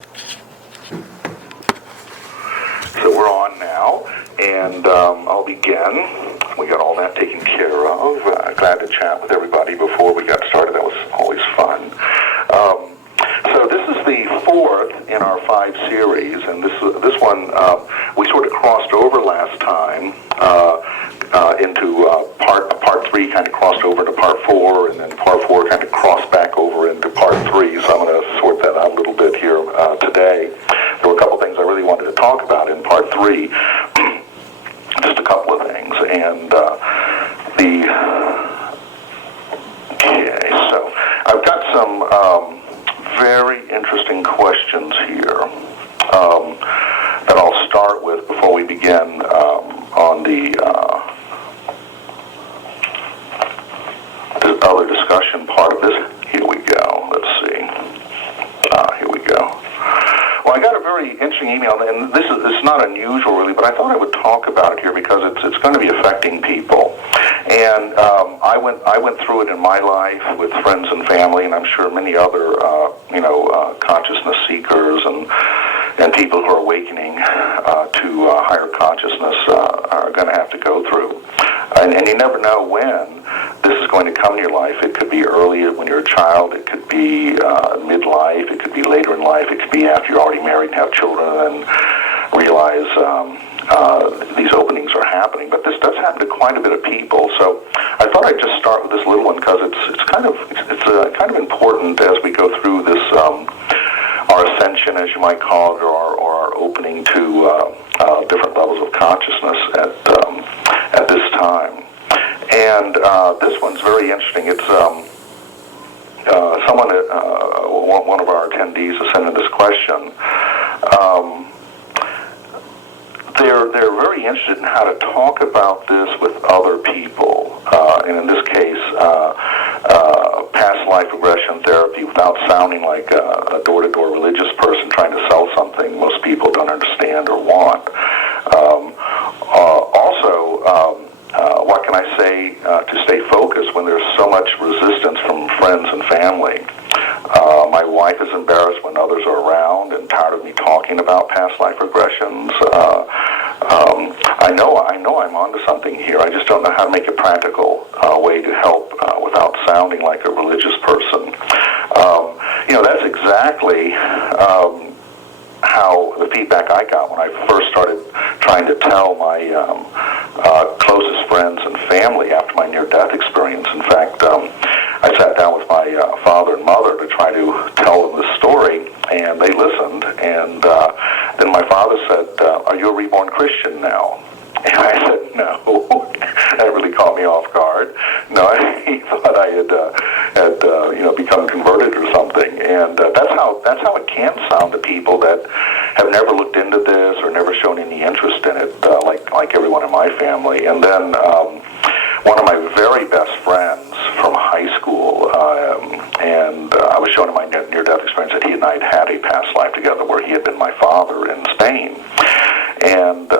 So we're on now, and I'll begin. We got all that taken care of. Glad to chat with everybody before we got started. That was always fun. So this is the fourth in our 5 series, and this one we sort of crossed over last time into part 3 kind of crossed over to part 4, and then part 4 kind of crossed back over into part 3. So I'm going to sort that out a little bit here today. There were a couple things I really wanted to talk about in part 3. Just a couple of things, and okay. So I've got some very interesting questions here that I'll start with before we begin on the other discussion part of this. Here we go. Let's see. Here we go. Well, I got a very interesting email, and it's not unusual really, but I thought I would talk about it here because it's going to be affecting people. And I went through it in my life with friends and family, and I'm sure many other consciousness seekers and people who are awakening to higher consciousness are going to have to go through. And you never know when this is going to come in your life. It could be early when you're a child. It could be midlife. It could be later in life. It could be after you're already married and have children and realize these openings are happening. But this does happen to quite a bit of people. So I thought I'd just start with this little one because it's kind of important as we go through this our ascension, as you might call it, or our opening to different levels of consciousness at this time. And this one's very interesting. It's someone, one of our attendees has sent in this question. They're very interested in how to talk about this with other people, and in this case, past life regression therapy without sounding like a door-to-door religious person trying to sell something most people don't understand or want. What can I say to stay focused when there's so much resistance from friends and family? My wife is embarrassed when others are around and tired of me talking about past life regressions. I know I'm onto something here. I just don't know how to make a practical way to help without sounding like a religious person. That's exactly how the feedback I got when I first started trying to tell my closest friends and family after my near-death experience. In fact, I sat down with my father and mother to try to tell them the story, and they listened. And then my father said, "Are you a reborn Christian now?" And I said, "No." That really caught me off guard. No, he thought I had become converted or something. And that's how it can sound to people that have never looked into this or never shown any interest in it, like everyone in my family. And then one of my very best friends from high school, and I was showing him my near-death experience that he and I had a past life together where he had been my father in Spain. And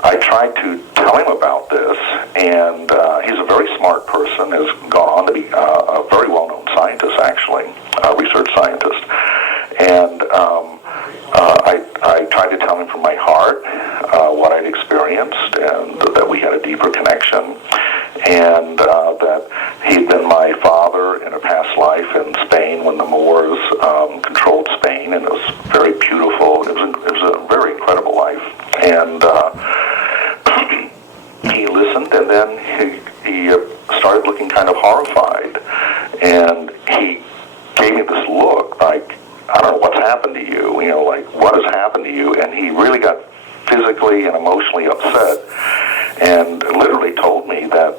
I tried to tell him about this, and he's a very smart person, has gone on to be a very well-known scientist, actually, a research scientist. And I tried to tell him from my heart what I'd experienced, and that we had a deeper connection, and that he'd been my father in a past life in Spain when the Moors controlled Spain, and it was very beautiful. It was a very incredible life. And he listened, and then he started looking kind of horrified, and he gave me this look like, I don't know what's happened to you, like what has happened to you, and he really got physically and emotionally upset, and literally told me that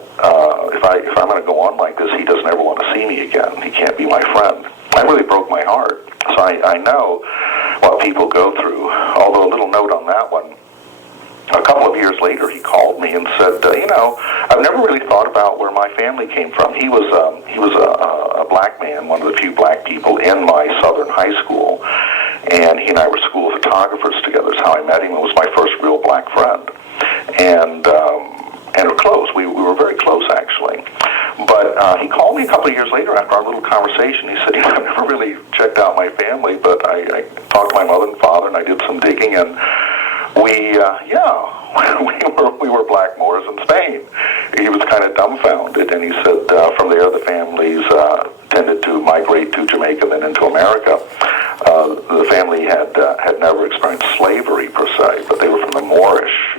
if I'm going to go on like this, he doesn't ever want to see me again. He can't be my friend. That really broke my heart. So I know what people go through. Although a little note on that one. A couple of years later, he called me and said, I've never really thought about where my family came from. He was a black man, one of the few black people in my southern high school, and he and I were school photographers together. That's how I met him. It was my first real black friend, and we're close. We were very close, actually. But he called me a couple of years later after our little conversation. He said, I've never really checked out my family, but I talked to my mother and father, and I did some digging, and we were Blackmores in Spain. He was kind of dumbfounded, and he said from there the families tended to migrate to Jamaica and then into America. The family had never experienced slavery per se, but they were from the Moorish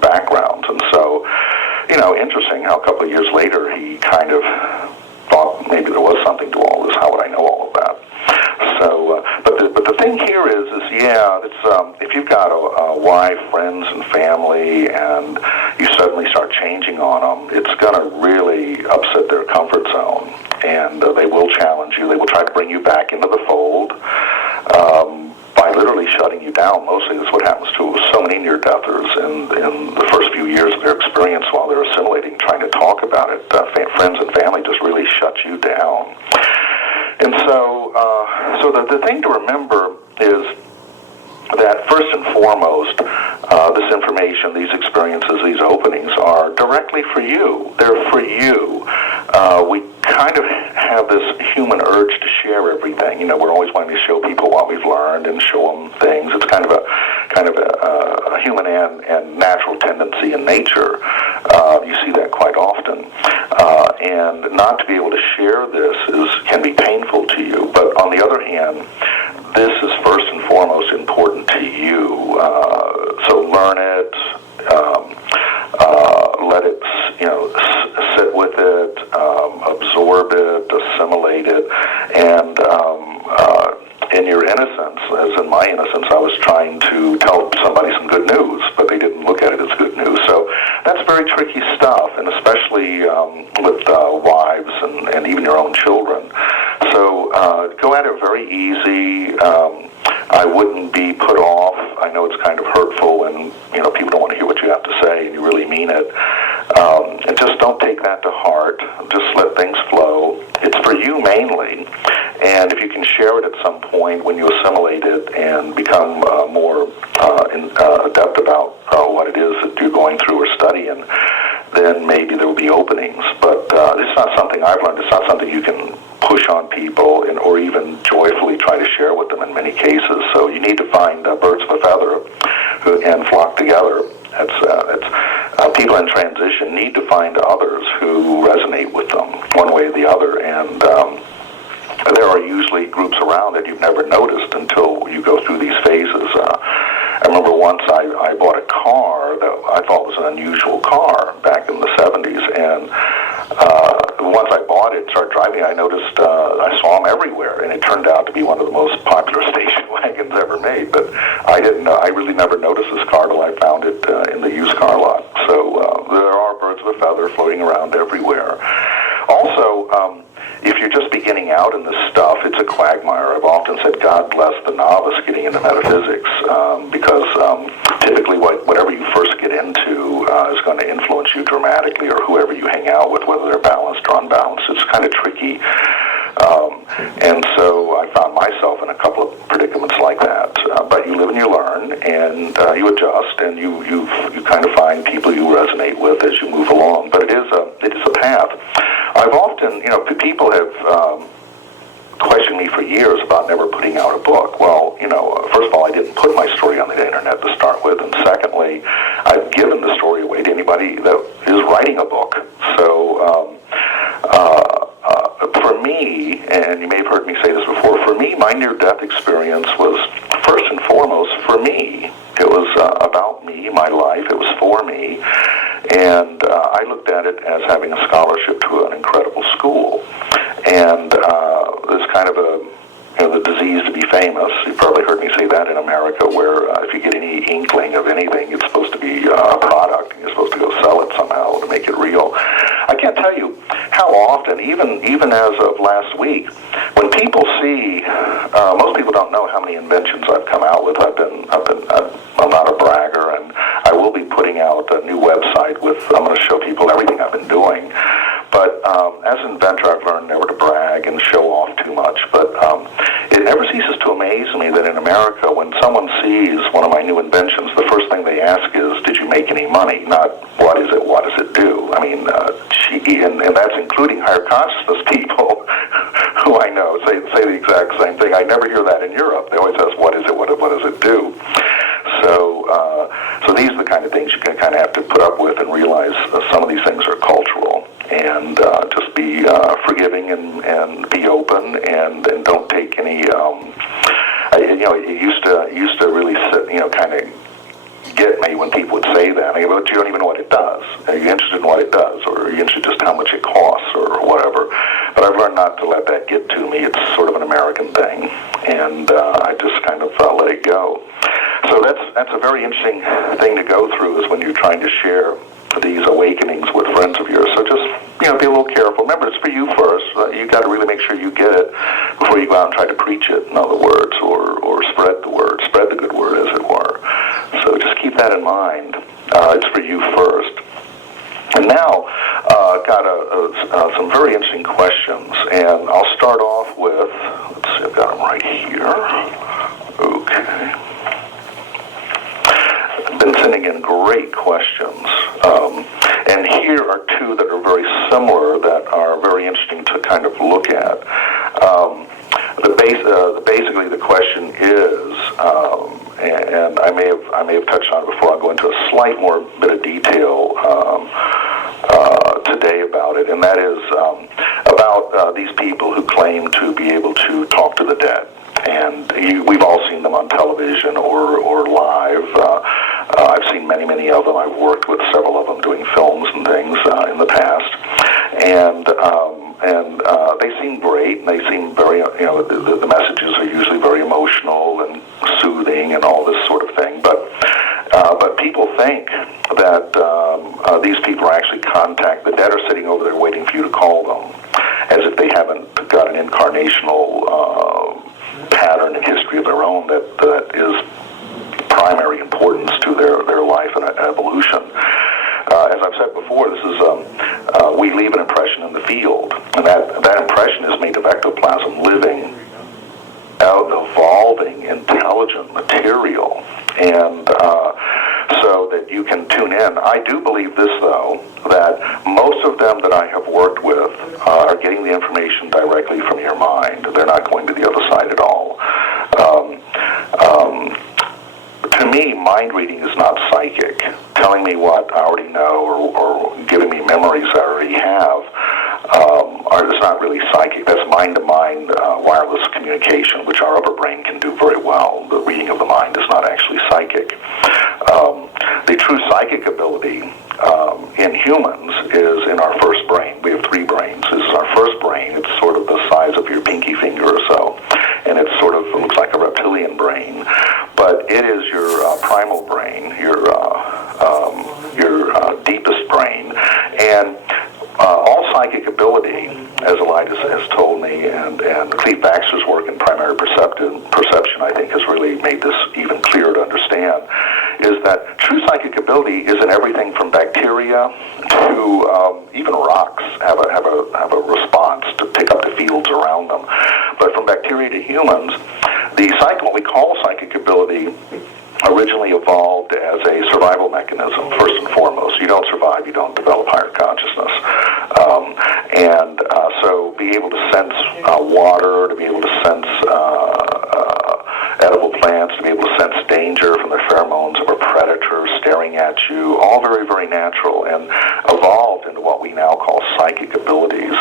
backgrounds, and so, interesting how a couple of years later he kind of thought maybe there was something to all this. How would I know all of that? So, but the thing here is it's if you've got a wife, friends, and family, and you suddenly start changing on them, it's going to really upset their comfort zone, and they will challenge you. They will try to bring you back into the fold by literally shutting you down. Mostly that's what happens to so many near-deathers in the first few years of their experience while they're assimilating, trying to talk about it. Friends and family just really shut you down. And so the thing to remember is that first and foremost, this information, these experiences, these openings are directly for you. They're for you. We kind of have this human urge to share everything. We're always wanting to show people what we've learned and show them things. It's kind of a human and natural tendency in nature. You see that quite often. And not to be able to share this can be painful to you. But on the other hand, this is first and foremost important to you. So learn it, let it, sit with it, absorb it, assimilate it, and in your innocence, as in my innocence, I was trying to tell somebody some good news, but they didn't look at it as good news. So that's very tricky stuff, and especially with wives and even your own children. So go at it very easy. I wouldn't be put off. I know it's kind of hurtful when people don't want to hear what you have to say and you really mean it. And just don't take that to heart. Just let things flow. It's for you mainly. And if you can share it at some point when you assimilate it and become more adept about what it is that you're going through or studying, then maybe there will be openings. But it's not something I've learned. It's not something you can push on people or even joyfully try to share with them in many cases. So you need to find birds of a feather and flock together. People in transition need to find others who resonate with them one way or the other, and there are usually groups around that you've never noticed until you go through these phases. I remember once I bought a car that I thought was an unusual car back in the 70s, and once I bought it and started driving, I noticed I saw them everywhere, and it turned out to be one of the most popular station wagons ever made. But I didn't know. I really never noticed this car till I found it in the used car lot. So there are birds of a feather floating around everywhere. Also, if you're just beginning out in this stuff, it's a quagmire. I've often said, God bless the novice getting into metaphysics, because typically whatever you first get into is going to influence you dramatically, or whoever you hang out with, whether they're balanced or unbalanced. It's kind of tricky. And so I found myself in a couple of predicaments like that. But you live and you learn, and you adjust, and you kind of find people you resonate with as you move along. But it is a path. I've often, people have questioned me for years about never putting out a book. Well, first of all, I didn't put my story on the internet to start with, and secondly, I've given the story away to anybody that is writing a book. So for me, and you may have heard me say this before, for me, my near-death experience was first and foremost for me. It was about me, my life. It was for me. And I looked at it as having a scholarship to an incredible school. And there's kind of the disease to be famous. You've probably heard me say that in America, where if you get any inkling of anything, it's supposed to be a product, and you're supposed to go sell it somehow to make it real. I can't tell you how often, even as of last week, when people see, most people don't know how many inventions I've come out with. I'm not a bragger, and I will be putting out a new website with, I'm going to show people everything I've been doing. But as an inventor, I've learned never to brag and show off too much. But it never ceases to amaze me that in America, when someone sees one of my new inventions, the first thing they ask is, did you make any money? Not, what is it, what does it do? I mean, and that's including higher consciousness people who I know say the exact same thing. I never hear that in Europe. They always ask, what is it, what does it do? So these are the kind of things you can kind of have to put up with and realize some of these things are cultural. And just be forgiving and be open and don't take any. It used to really kind of get me when people would say that. I go, but you don't even know what it does. Are you interested in what it does, or are you interested in just how much it costs, or whatever? But I've learned not to let that get to me. It's sort of an American thing, and I just kind of let it go. So that's a very interesting thing to go through, is when you're trying to share these awakenings with friends of yours. So just be a little careful. Remember, it's for you first. You got to really make sure you get it before you go out and try to preach it, in other words, or spread the word, spread the good word, as it were. So just keep that in mind. It's for you first. And now, got some very interesting questions, and I'll start off with, let's see, I've got them right here. Okay. Been sending in great questions, and here are two that are very similar that are very interesting to kind of look at. Basically, the question is, and I may have touched on it before. I'll go into a slight more bit of detail today about it, and that is about these people who claim to be able to talk to the dead. And we've all seen them on television or live. I've seen many of them. I've worked with several of them doing films and things in the past. And they seem great, and they seem very, the messages are usually very emotional and soothing and all this sort of thing. But people think that these people are actually the dead are sitting over there waiting for you to call them, as if they haven't got an incarnational pattern and history of their own that is primary importance to their life and evolution. As I've said before, this is we leave an impression in the field, and that impression is made of ectoplasm, living, evolving, intelligent material, and so that you can tune in. I do believe this, though, that most of them that I have worked with are getting the information directly from your mind. They're not going to the other side at all. To me, mind reading is not psychic. Telling me what I already know or giving me memories I already have is not really psychic. That's mind-to-mind wireless communication, which our upper brain can do very well. The reading of the mind is not actually psychic. The true psychic ability in humans is in our first brain. We have three brains. This is our first brain. It's sort of the size of your pinky finger or so, and it looks like a reptilian brain. But it is your primal brain, your deepest brain, and all psychic ability, as Elidas has told me, and Cleve Baxter's work in primary perception, I think, has really made this even clearer to understand, is that true psychic ability is in everything from bacteria to even rocks have a response to pick up the fields around them. But from bacteria to humans, what we call psychic ability originally evolved as a survival mechanism, first and foremost. You don't survive, you don't develop higher consciousness. So be able to sense water, to be able to sense edible plants, to be able to sense danger from the pheromones of a predator staring at you, all very, very natural, and evolved into what we now call psychic abilities.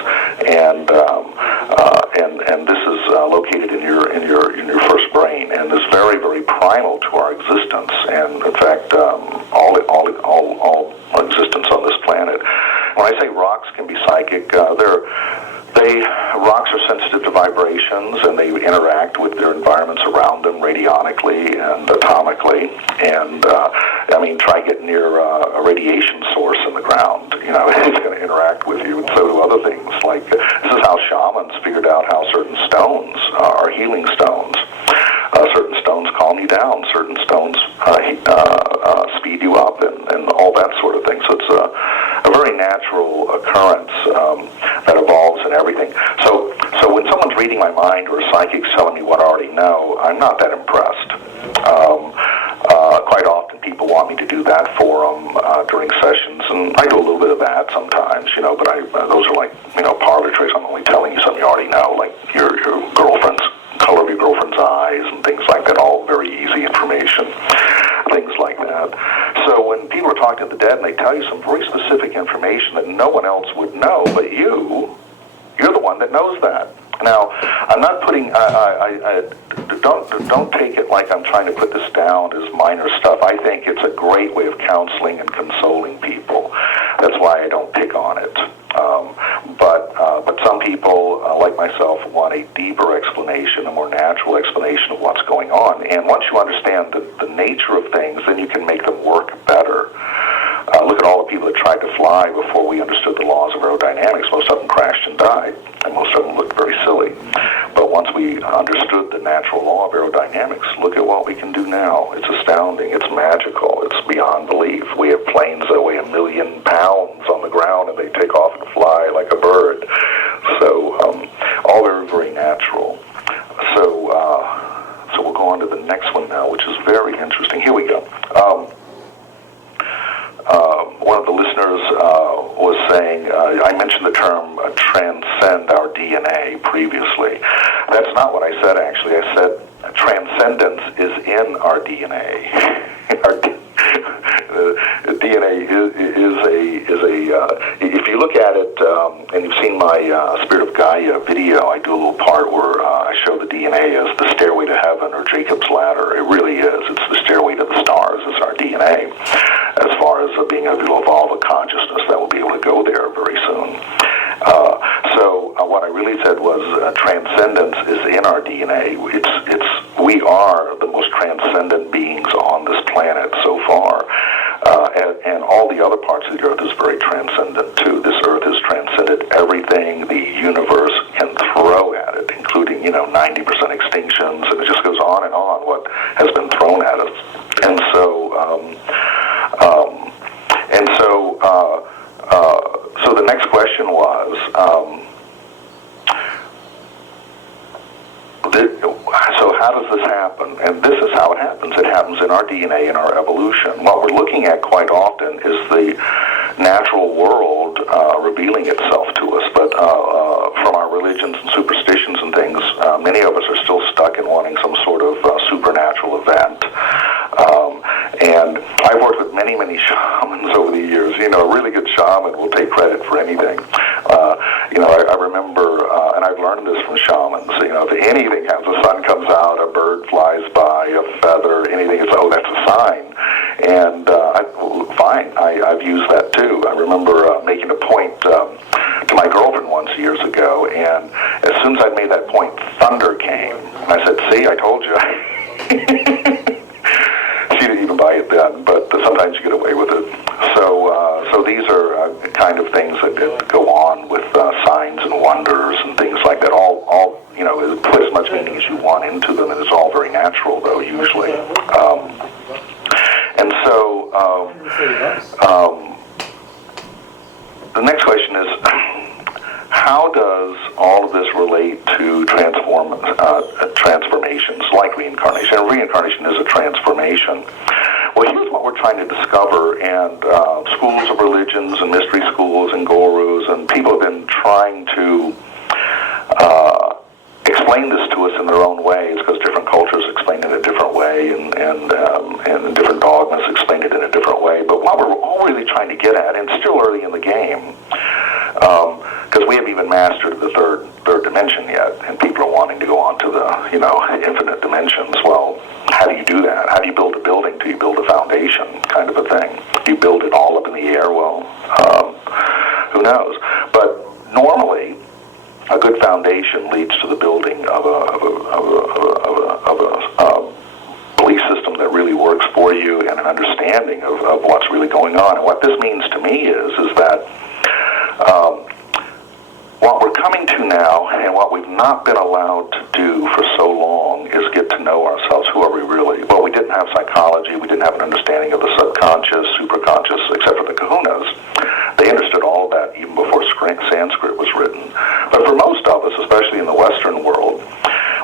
And this is located in your first brain, and is very, very primal to our existence, and in fact, all existence on this planet. When I say rocks can be psychic, rocks are sensitive to vibrations, and they interact with their environments around them radionically and atomically. And try getting near a radiation source in the ground. It's going to interact with you, and so do other things. Like this is how shamans figured out how certain stones are healing stones. Certain stones calm you down. Certain stones speed you up, and all that sort of thing. So it's a very natural occurrence that evolves in everything. So when someone's reading my mind or a psychic's telling me what I already know, I'm not that impressed. Quite often people want me to do that for them during sessions, and I do a little bit of that sometimes, but those are like, parlor tricks. I'm only telling you something you already know, like your girlfriend's color of your girlfriend's eyes and things like that, all very easy information, things like that. So when people are talking to the dead and they tell you some very specific information that no one else would know but you're the one that knows that. Now, I'm not putting, don't take it like I'm trying to put this down as minor stuff. I think it's a great way of counseling and consoling people. That's why I don't pick on it. But some people, like myself, want a deeper explanation, a more natural explanation of what's going on. And once you understand the nature of things, then you can make them work better. Look at all the people that tried to fly before we understood the laws of aerodynamics. Most of them crashed and died, and most of them looked very silly. But once we understood the natural law of aerodynamics, look at what we can do now. It's astounding. It's magical. It's beyond belief. We have planes that weigh 1 million pounds on the ground, and they take off and fly like a bird. So all very, very natural. So we'll go on to the next one now, which is very interesting. Here we go. One of the listeners was saying, I mentioned the term transcend our DNA previously. That's not what I said, actually. I said transcendence is in our DNA. Our DNA is a if you look at it, and you've seen my Spirit of Gaia video, I do a little part where I show the DNA as the stairway to heaven or Jacob's ladder. It really is. It's the stairway to the stars. It's our DNA. As far as being able to evolve a consciousness that will be able to go there very soon. So what I really said was transcendence is in our DNA. We are the most transcendent beings on this planet so far. And all the other parts of the earth is very transcendent too. This earth has transcended everything the universe can throw at it, including 90% extinctions, and it just goes on what has been thrown at us. And so the next question was, so how does this happen? And this is how it happens. It happens in our DNA, in our evolution. What we're looking at quite often is the natural world revealing itself to us. But from our religions and superstitions and things, many of us are still stuck in wanting some sort of supernatural event. And I've worked with many, many shamans over the years. A really good shaman will take credit for anything. I remember, and I've learned this from shamans, if anything happens, the sun comes out, a bird flies by, a feather, anything, it's, that's a sign. And I've used that too. I remember making a point to my girlfriend once years ago, and as soon as I made that point, thunder came. And I said, see, I told you. She didn't even buy it then, but sometimes you get away with it. So these are kind of things that go on with signs and wonders and things like that. All put as much meaning as you want into them, and it's all very natural, though, usually. And so the next question is, how does all of this relate to transformations like reincarnation? And reincarnation is a transformation. Well, here's what we're trying to discover, and schools of religions and mystery schools and gurus and people have been trying to explain this to us in their own ways, because different cultures explain it in a different way, and different dogmas explain it in a different way. But what we're all really trying to get at, and it's still early in the game, because we haven't even mastered the third dimension yet, and people are wanting to go on to the infinite dimensions. Well, how do you do that? How do you build a building? Do you build a foundation, kind of a thing? Do you build it all up in the air? Well, who knows? But normally, a good foundation leads to the building of a belief system that really works for you, and an understanding of what's really going on. And what this means to me is that what we're coming to now, and what we've not been allowed to do for so long, is get to know ourselves. Who are we really? Well, we didn't have psychology. We didn't have an understanding of the subconscious, superconscious, except for the kahunas. They understood written. But for most of us, especially in the Western world,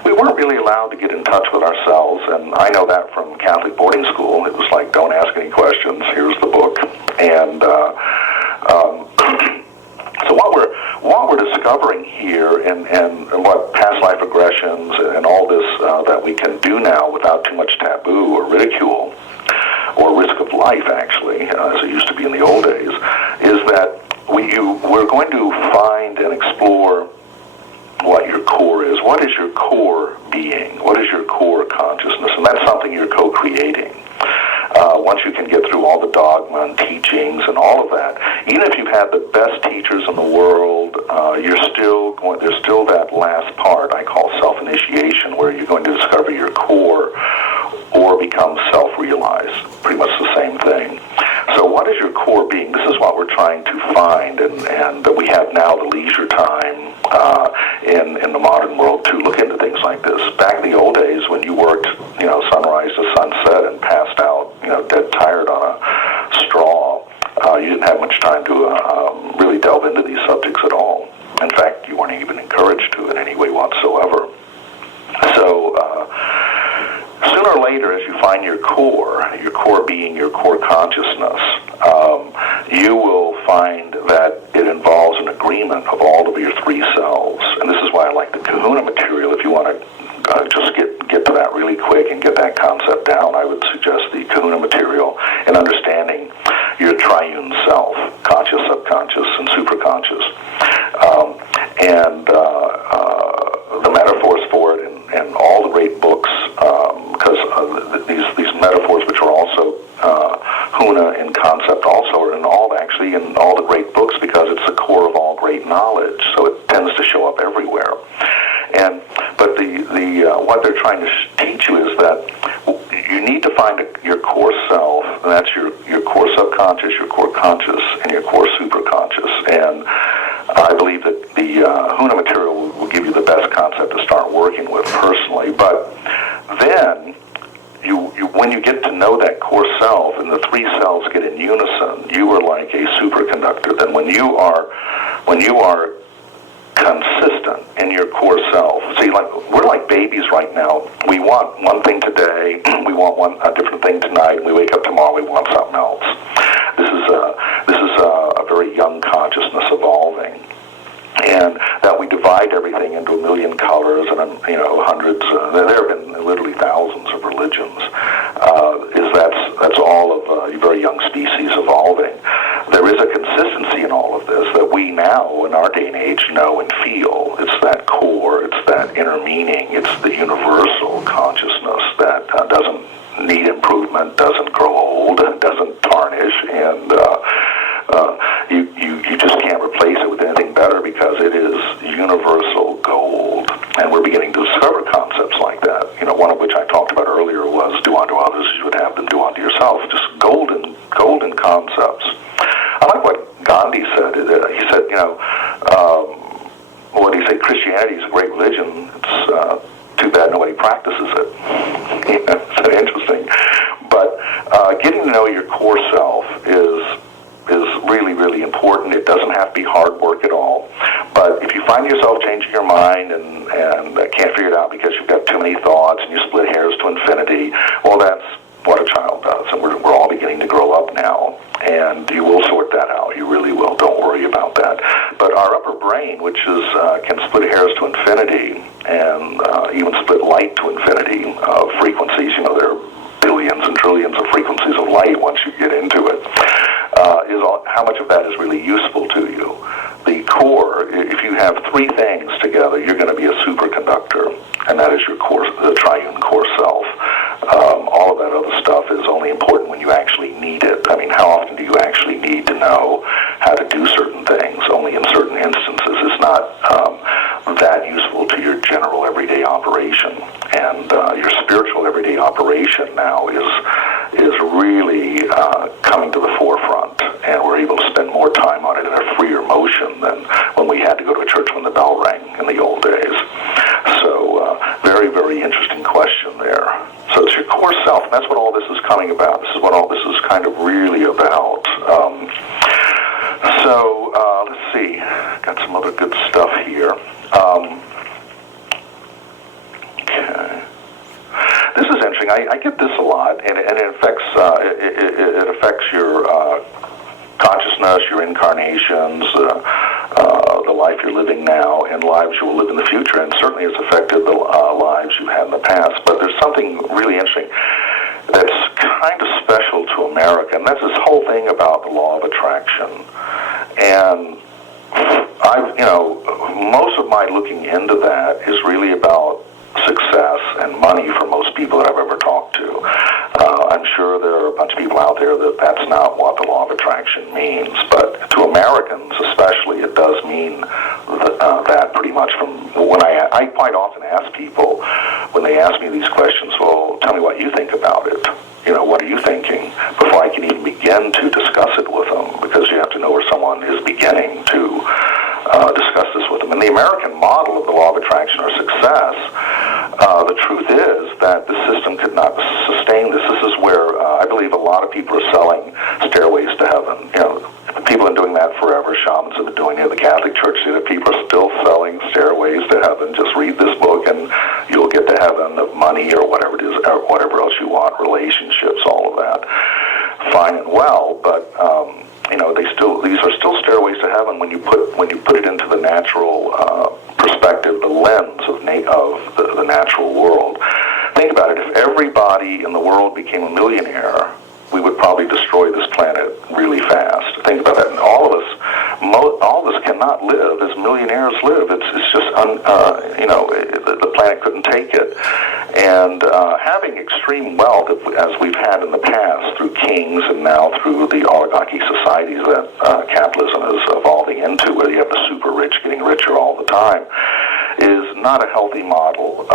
we weren't really allowed to get in touch with ourselves, and I know that from Catholic boarding school. It was like, don't ask any questions, here's the book. And so what we're discovering here, and what past life regressions and all this that we can do now without too much taboo or ridicule, or risk of life, actually, as it used to be in the old days, is that we're going to find and explore what your core is. What is your core being? What is your core consciousness? And that's something you're co-creating. Once you can get through all the dogma and teachings and all of that, even if you've had the best teachers in the world, there's still that last part I call self-initiation, where you're going to discover your core or become self-realized. Pretty much the same thing. So what is your core being? This is what we're trying to find, and we have now the leisure time in the modern world to look into things like this. Back in the old days, when you worked, sunrise to sunset and passed out, dead tired on a straw, you didn't have much time to really delve into these subjects at all. In fact, you weren't even encouraged to in any way whatsoever. So sooner or later, as you find your core being, your core consciousness, you will find that it involves an agreement of all of your three selves. And this is why I like the Kahuna material. If you want to just get to that really quick and get that concept down, I would suggest the Kahuna material and understanding your triune self, conscious, subconscious, and superconscious. And the metaphors for it and all the great books, because these metaphors, which are also Huna in concept, also are in all the great books, because it's the core of all great knowledge. So it tends to show up everywhere. But what they're trying to teach you is that you need to find your core self, and that's your core subconscious, your core conscious, and your core superconscious. And I believe that the Huna material will give you the best concept to start working with personally. But then, when you get to know that core self and the three selves get in unison, you are like a superconductor. Then when you are consistent in your core self, see, we're like babies right now. We want one thing today, we want a different thing tonight, and we wake up tomorrow, we want something else. This is a very young consciousness evolving. And that we divide everything into a million colors and hundreds. There have been literally thousands of religions. That's all of a very young species evolving. There is a consistency in all of this that we now, in our day and age, know and feel. It's that core. It's that inner meaning. It's the universal consciousness that doesn't need improvement, doesn't grow old, doesn't tarnish, and you just can't replace it with anything better, because it is universal gold. And we're beginning to discover concepts like that. One of which I talked about earlier was do unto others as you would have them do unto yourself. Just golden concepts. I like what Gandhi said. He said, what did he say? Christianity is a great religion. It's too bad nobody practices it. So interesting. But getting to know your core self is really, really important. It doesn't have to be hard work at all. But if you find yourself changing your mind and can't figure it out because you've got too many thoughts and you split hairs to infinity, well, that's what a child does. And we're all beginning to grow up now. And you will sort that out. You really will. Don't worry about that. But our upper brain, which can split hairs to infinity and even split light to infinity frequencies, there are billions and trillions of frequencies of light once you get into it, how much of that is really useful to you. The core, if you have three things together, you're going to be a superconductor, and that is your core, the triune core self. All of that other stuff is only important when you actually need it. I mean, how often do you actually need to know how to do certain things? Only in certain instances. It's not that useful to your general everyday operation. And your spiritual everyday operation now is really coming to the forefront, and we're able to spend more time on it in a freer motion than when we had to go to a church when the bell rang in the old days. So very, very interesting question there. So it's your core self, and that's what all this is coming about. This is what all this is kind of really about. Let's see. Got some other good stuff here. Okay. This is interesting. I get this a lot, and it affects it affects your consciousness, your incarnations, the life you're living now, and lives you will live in the future. And certainly, it's affected the lives you've had in the past. But there's something really interesting that's kind of special to America, and that's this whole thing about the law of attraction. And most of my looking into that is really about success and money for most people that I've ever talked to. I'm sure there are a bunch of people out there that that's not what the law of attraction means, but to Americans especially, it does mean that pretty much. From when I quite often ask people when they ask me these questions, well, tell me what you think about it. What are you thinking? Before I can even begin to discuss it with them, because you have to know where someone is beginning to discuss this with them. In the American model of the law of attraction or success, the truth is that the system could not sustain this. This is where I believe a lot of people are selling stairways to heaven. People have been doing that forever. Shamans have been doing it. The Catholic Church, people are still selling stairways to heaven. Just read this book and you'll get to heaven of money or whatever it is, or whatever else you want, relationships, all of that. Fine and well, but these are still stairways to heaven when you put it into the natural perspective, the lens of the natural world. Think about it. If everybody in the world became a millionaire, we would probably destroy this planet really fast. Think about that. And all of us cannot live as millionaires live. It's just the planet couldn't take it. And having extreme wealth, as we've had in the past through kings and now through the oligarchy societies that capitalism is evolving into, where you have the super rich getting richer all the time, is not a healthy model.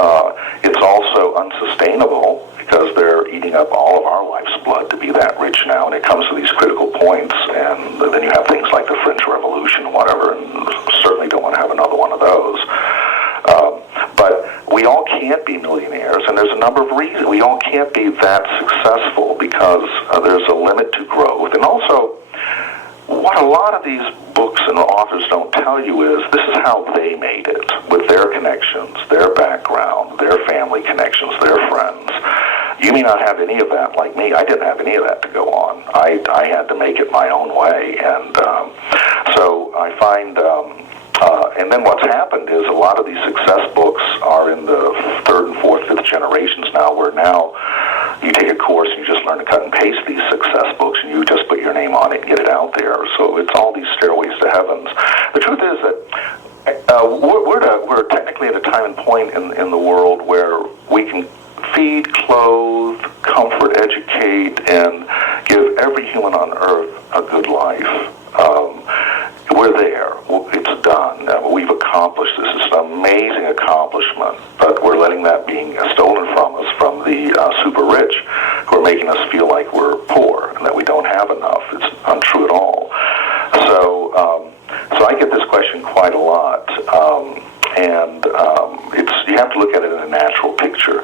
It's also unsustainable, because they're eating up all of our life's blood to be that rich now, and it comes to these critical points, and then you have things like the French Revolution and whatever, and certainly don't want to have another one of those. But we all can't be millionaires, and there's a number of reasons. We all can't be that successful because there's a limit to growth. And also, what a lot of these books and authors don't tell you is this is how they made it, with their connections, their background, their family connections, their friends. You may not have any of that like me. I didn't have any of that to go on. I had to make it my own way. And so I find, and then what's happened is a lot of these success books are in the third and fourth, fifth generations now, where now you take a course and you just learn to cut and paste these success books, and you just put your name on it and get it out there. So it's all these stairways to heavens. The truth is that we're technically at a time and point in the world where we can feed, clothe, comfort, educate, and give every human on earth a good life. We're there. It's done. We've accomplished this. It's an amazing accomplishment, but we're letting that being stolen from us from the super rich, who are making us feel like we're poor and that we don't have enough. It's untrue at all. So I get this question quite a lot, and you have to look at it in a natural picture.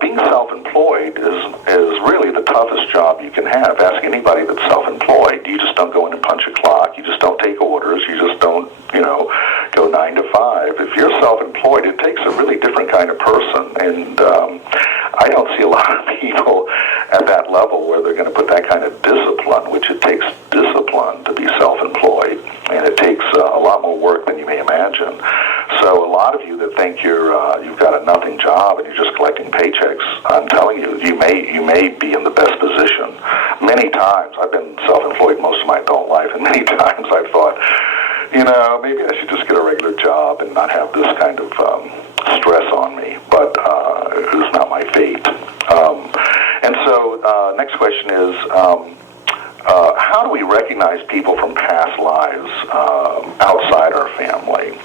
Being self-employed is really the toughest job you can have. Ask anybody that's self-employed. You just don't go in and punch a clock. You just don't take orders. You just don't, go 9 to 5. If you're self-employed, it takes a really different kind of person. And I don't see a lot of people at that level where they're going to put that kind of discipline, which it takes discipline to be self-employed. And it takes a lot more work than you may imagine. So a lot of you that think you've got a nothing job and you're just collecting paychecks, I'm telling you, you may be in the best position. Many times, I've been self-employed most of my adult life, and many times I've thought, maybe I should just get a regular job and not have this kind of stress on me. But it was not my fate. And so next question is, how do we recognize people from past lives outside our family?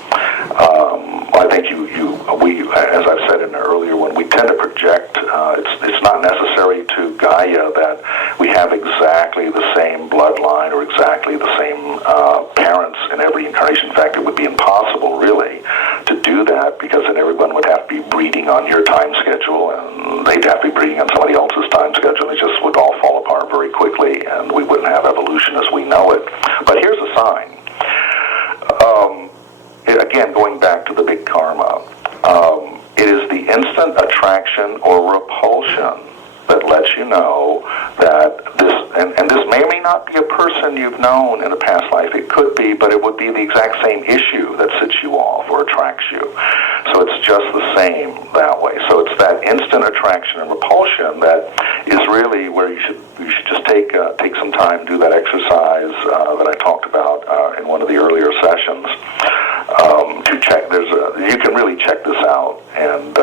I think we, as I've said in earlier, when we tend to project, it's not necessary to Gaia that we have exactly the same bloodline or exactly the same parents in every incarnation. In fact, it would be impossible, really, to do that, because then everyone would have to be breeding on your time schedule, and they'd have to be breeding on somebody else's time schedule, and it just would all fall apart very quickly, and we wouldn't have evolution as we know it. But here's a sign. lets you know that this, and this may or may not be a person you've known in a past life. It could be, but it would be the exact same issue that sets you off or attracts you. So it's just the same that way. So it's that instant attraction and repulsion that is really where you should just take some time, do that exercise that I talked about in one of the earlier sessions. To check, you can really check this out and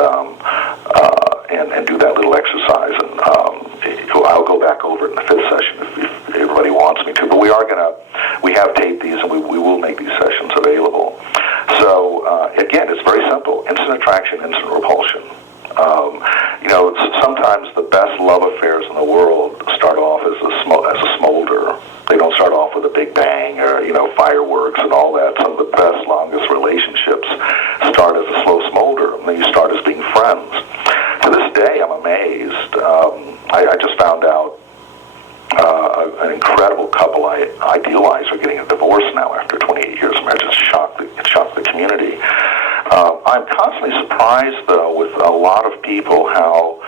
do that little exercise, and I'll go back over it in the fifth session if everybody wants me to. But we have taped these, and we will make these sessions available. So again, it's very simple: instant attraction, instant repulsion. Sometimes the best love affairs in the world start off as a smolder. They don't start off with a big bang or, fireworks and all that. Some of the best, longest relationships start as a slow smolder, and then you start as being friends. To this day, I'm amazed. I just found out an incredible couple I idealized are getting a divorce now after 28 years of marriage. It shocked the community. I'm constantly surprised, though, with a lot of people how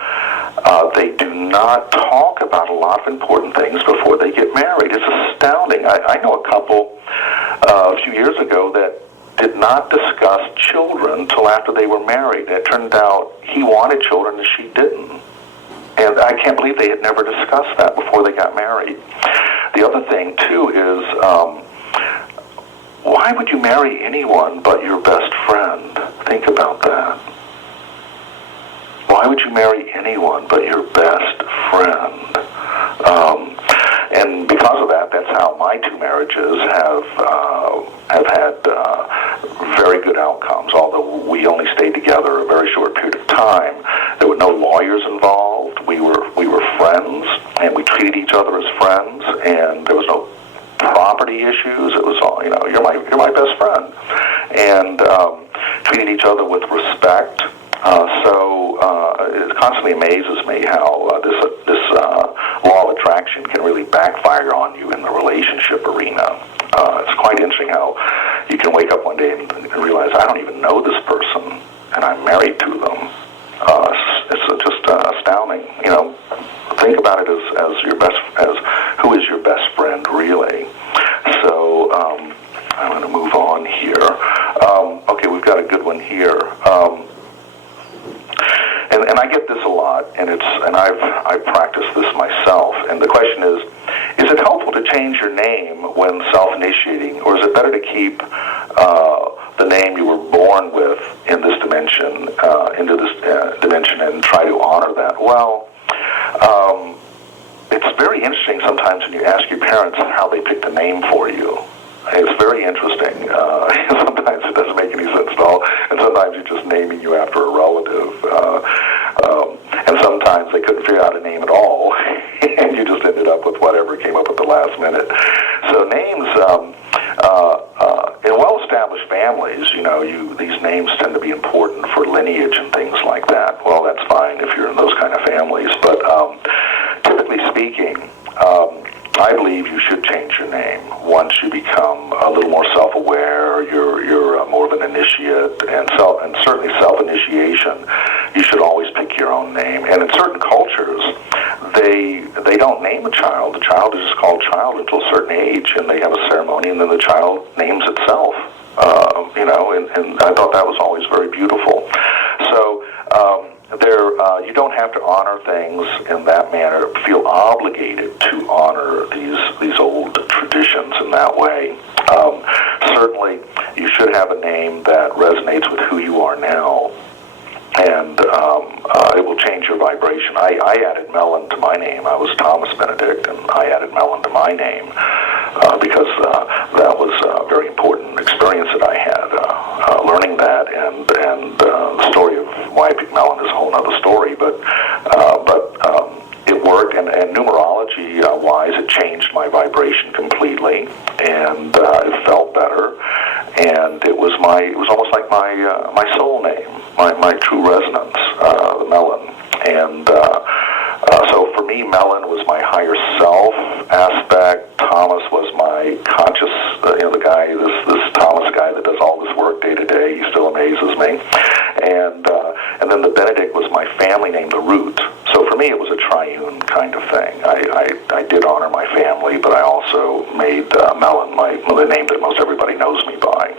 they do not talk about a lot of important things before they get married. It's astounding. I know a couple a few years ago that did not discuss children till after they were married. It turned out he wanted children and she didn't. And I can't believe they had never discussed that before they got married. The other thing, too, is why would you marry anyone but your best friend? Think about that. Why would you marry anyone but your best friend? And because of that, that's how my two marriages have had very good outcomes. Although we only stayed together a very short period of time, there were no lawyers involved. We were friends, and we treated each other as friends, and there was no property issues. It was all, you're my best friend, and treated each other with respect. So it constantly amazes me how this law of attraction can really backfire on you in the relationship arena. It's quite interesting how you can wake up one day and realize, I don't even know this person, and I'm married to them. It's just astounding. Think about it as who is your best friend really. So I'm going to move on here. Okay, we've got a good one here. And I get this a lot, and I've practiced this myself. And the question is it helpful to change your name when self-initiating, or is it better to keep the name you were born with in this dimension, into this dimension, and try to honor that? Well, it's very interesting sometimes when you ask your parents how they picked a name for you. It's very interesting. Sometimes it doesn't make any sense at all, and sometimes you're just naming you after a relative. And sometimes they couldn't figure out a name at all, and you just ended up with whatever came up at the last minute. So names, in well-established families, these names tend to be important for lineage and things like that. Well, that's fine if you're in those kind of families, but typically speaking, I believe you should change your name once you become a little more self-aware. You're more of an initiate, and certainly self-initiation. You should always pick your own name. And in certain cultures, they don't name a child. The child is just called child until a certain age, and they have a ceremony, and then the child names itself. And I thought that was always very beautiful. So. You don't have to honor things in that manner, feel obligated to honor these old traditions in that way. Certainly, you should have a name that resonates with who you are now, and it will change your vibration. I added Mellen to my name. I was Thomas Benedict, and I added Mellen to my name because that was a very important experience that I had, learning that, and the story of why I picked Mellen is a whole other story, but it worked, and numerology-wise, it changed my vibration completely, and it felt better, and it was almost like my soul name, my true resonance, Mellen, and so for me, Mellen was my higher self aspect. Thomas was my conscious, the guy, this Thomas guy that does all this work day to day. He still amazes me. And then the Benedict was my family name, the root. So for me, it was a triune kind of thing. I did honor my family, but I also made Mellen the name that most everybody knows me by.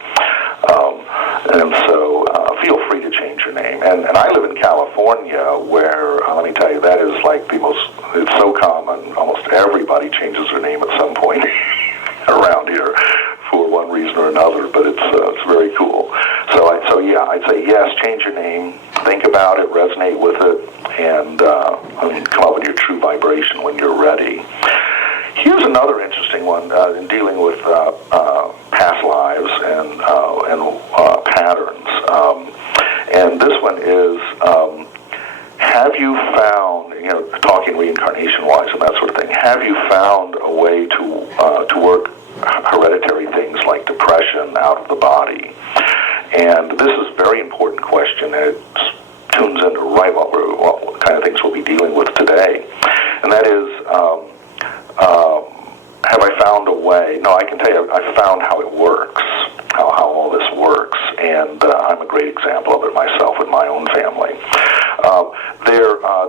And so feel free to change your name. And I live in California where, let me tell you, that is like it's so common. Almost everybody changes their name at some point around here for one reason or another, but it's very cool. So yeah, I'd say yes, change your name, think about it, resonate with it, and come up with your true vibration when you're ready. Here's another interesting one in dealing with past lives and patterns. And this one is, have you found, talking reincarnation-wise and that sort of thing, have you found a way to work hereditary things like depression out of the body? And this is a very important question, and it tunes into right what kind of things we'll be dealing with today. And that is, have I found a way? No, I can tell you, I've found how it works, how all this works, and I'm a great example of it myself with my own family.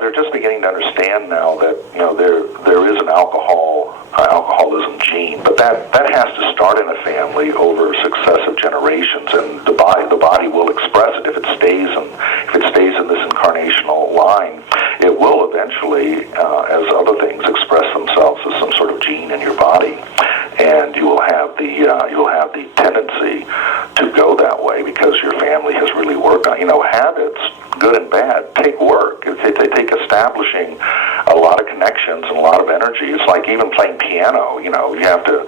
They're just beginning to understand now that there is an alcoholism gene, but that has to start in a family over successive generations, and the body will express it if it stays in this incarnational line. It will eventually, as other things, express themselves as some sort of gene in your body, and you will have the tendency to go that way because your family has really worked on habits, good and bad, take work. They take establishing a lot of connections and a lot of energy. It's like even playing piano. You have to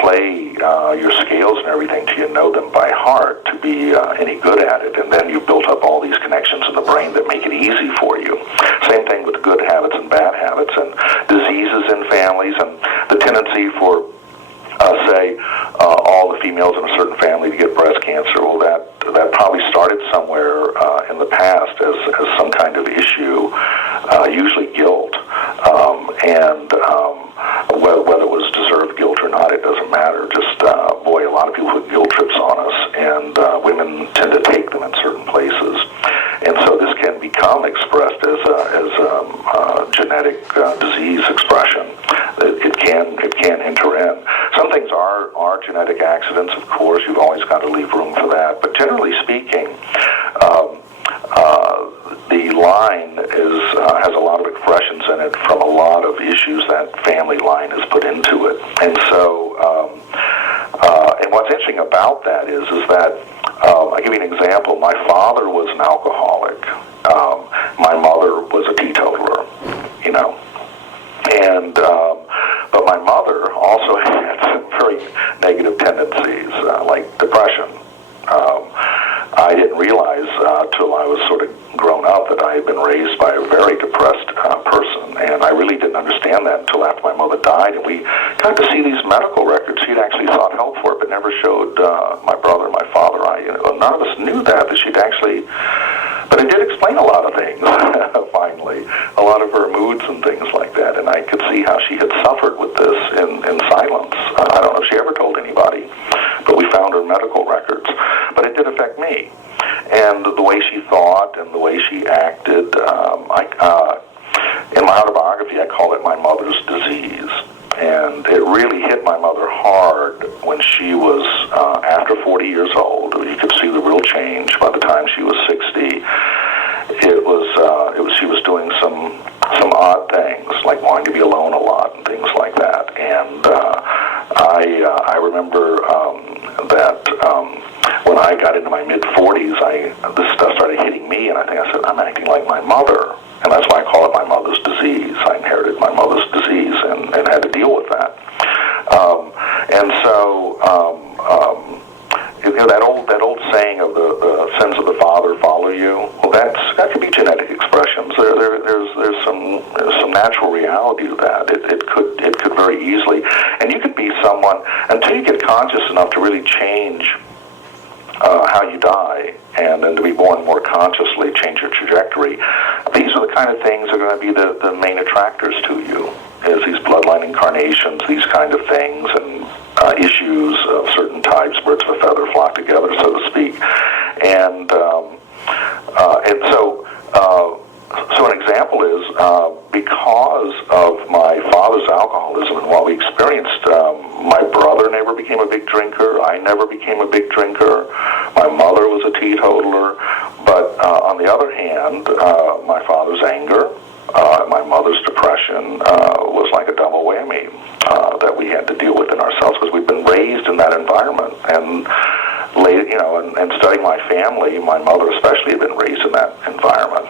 play your scales and everything till you know them by heart to be any good at it, and then you've built up all these connections in the brain that make it easy for you. Same thing with good habits and bad habits and diseases in families, and the tendency for say all the females in a certain family to get breast cancer. Well, that probably started somewhere in the past as some kind of issue, usually guilt, and whether it was deserved guilt or not, it doesn't matter. Just boy, a lot of people put guilt trips on us, and women tend to take them in certain places, and so this can become expressed as genetic disease expression. It can enter in. Some things are genetic accidents, of course. You've always got to leave room for that. But generally speaking, the line has a lot of expressions in it from a lot of issues that family line has put into it. And so, and what's interesting about that is that I'll give you an example. My father was an alcoholic. My mother was a teetotaler, and but my mother also had some very negative tendencies, like depression. I didn't realize till I was sort of grown up that I had been raised by a very depressed person, and I really didn't understand that until after my mother died, and we got to see these medical records. She'd actually sought help for it, but never showed my brother and my father. None of us knew that she'd actually, but it did explain a lot of things, finally, a lot of her moods and things like that, and I could see how she had suffered with this in silence. I don't know if she ever told anybody, but we found her medical records. But it did affect me, and the way she thought and the way she acted. In my autobiography, I call it my mother's disease, and it really hit my mother hard when she was after 40 years old. You could see the real change by the time she was 60. She was doing some odd things, like wanting to be alone a lot and things like that. And I remember that when I got into my mid-40s, this stuff started hitting me, and I said, I'm acting like my mother. And that's why I call it my mother's disease. I inherited my mother's disease and had to deal with that. And so, that old saying of the sins of the father follow you. Well, that could be genetic expressions. There's some natural reality to that. It could very easily, and you could be someone until you get conscious enough to really change how you die, and then to be born more consciously, change your trajectory. These are the kind of things that are going to be the main attractors to you, is these bloodline incarnations, these kind of things, and issues of certain types, birds of a feather flock together, so to speak. And so an example is, because of my father's alcoholism and what we experienced, my brother never became a big drinker. I never became a big drinker. My mother was a teetotaler. But on the other hand, my father's anger, my mother's depression was like a double whammy that we had to deal with in ourselves, because we've been raised in that environment. And and studying my family, my mother especially had been raised in that environment.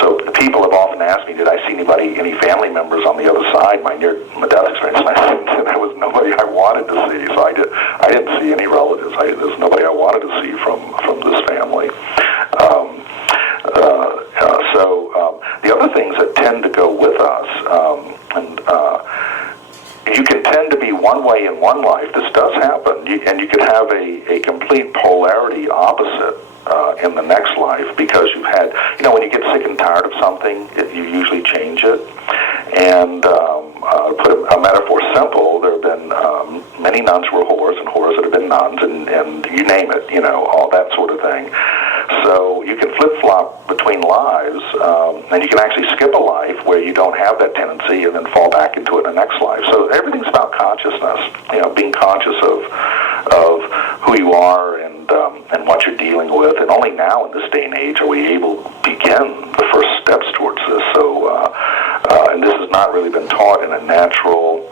So people have often asked me, did I see any family members on the other side, my near-death experience? And I said, there was nobody I wanted to see. So I didn't see any relatives. There's nobody I wanted to see from this family. The other things that tend to go with us, you can tend to be one way in one life. This does happen, and you could have a complete polarity opposite in the next life, because you've had, when you get sick and tired of something, you usually change it. And put a metaphor simple, there have been many nuns who were whores, and whores that have been nuns, and you name it, all that sort of thing. So you can flip-flop between lives, and you can actually skip a life where you don't have that tendency and then fall back into it in the next life. So everything's about consciousness, being conscious of who you are and what you're dealing with. And only now in this day and age are we able to begin the first steps towards this. So, and this has not really been taught in a natural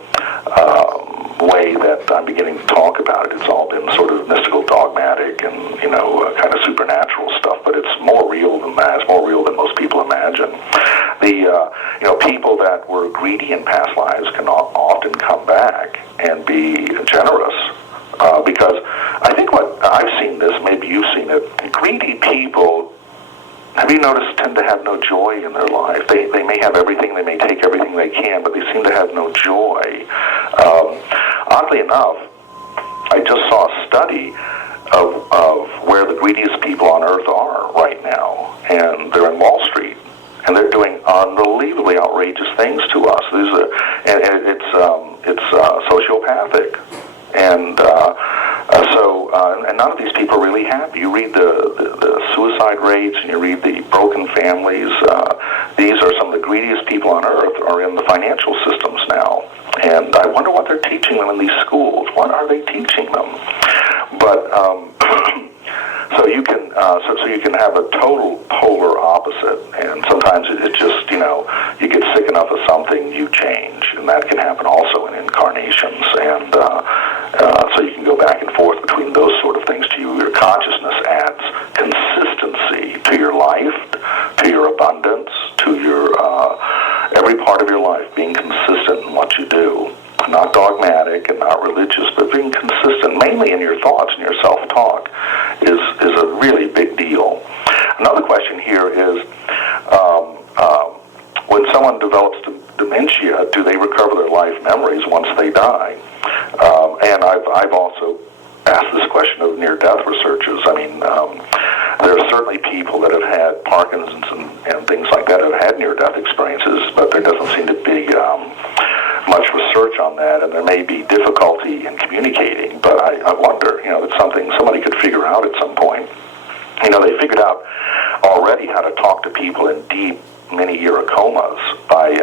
way that I'm beginning to talk about it. It's all been sort of mystical, dogmatic, and kind of supernatural stuff. But it's more real than that. It's more real than most people imagine. People that were greedy in past lives can often come back and be generous. Because I think what I've seen this, maybe you've seen it, greedy people, have you noticed, tend to have no joy in their life. They may have everything, they may take everything they can, but they seem to have no joy. Oddly enough, I just saw a study of where the greediest people on earth are right now, and they're in Wall Street, and they're doing unbelievably outrageous things to us. It's sociopathic. And and none of these people are really happy. You read the suicide rates, and you read the broken families. These are some of the greediest people on earth are in the financial systems now. And I wonder what they're teaching them in these schools. What are they teaching them? But so you can have a total polar opposite, and sometimes it just you get sick enough of something, you change, and that can happen also in incarnations. And so you can go back and forth between those sort of things to you. Your consciousness adds consistency to your life, to your abundance, to your every part of your life, being consistent in what you do. Not dogmatic and not religious, but being consistent, mainly in your thoughts and your self-talk, is a really big deal. Another question here is, when someone develops dementia, do they recover their life memories once they die? And I've also asked this question of near-death researchers. I mean, there are certainly people that have had Parkinson's and things like that have had near-death experiences, but there doesn't seem to be much research on that, and there may be difficulty in communicating, but I wonder, it's something somebody could figure out at some point. They figured out already how to talk to people in deep, many-year comas by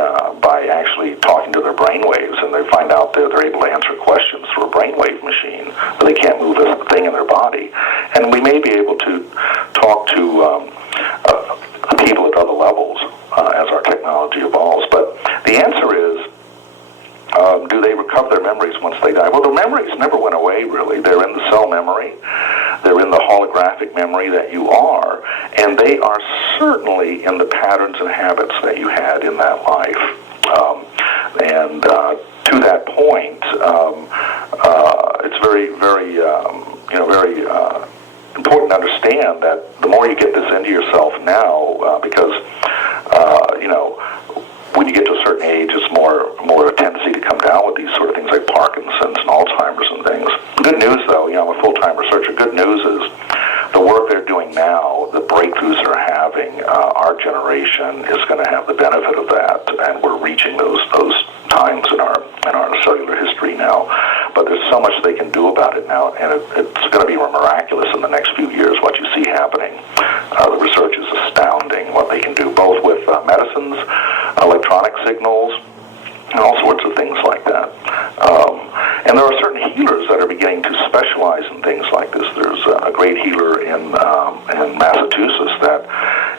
actually talking to their brainwaves, and they find out that they're able to answer questions through a brainwave machine, but they can't move a thing in their body. And we may be able to talk to people at other levels as our technology evolves. But the answer is, do they recover their memories once they die? Well, the memories never went away, really. They're in the cell memory. They're in the holographic memory that you are, and they are certainly in the patterns and habits that you had in that life. And to that point, it's very, very, very important to understand that the more you get this into yourself now, because when you get to a certain age, it's more a tendency to come down with these sort of things like Parkinson's and Alzheimer's and things. Good news, though, I'm a full-time researcher. Good news is the work they're doing now, the breakthroughs they're having, our generation is going to have the benefit of that, and we're reaching those times in our cellular history now. But there's so much they can do about it now, and it's going to be miraculous in the next few years what you see happening. The research is astounding what they can do, both with medicines, electronic signals, and all sorts of things like that. And there are certain healers that are beginning to specialize in things like this. There's a great healer in Massachusetts that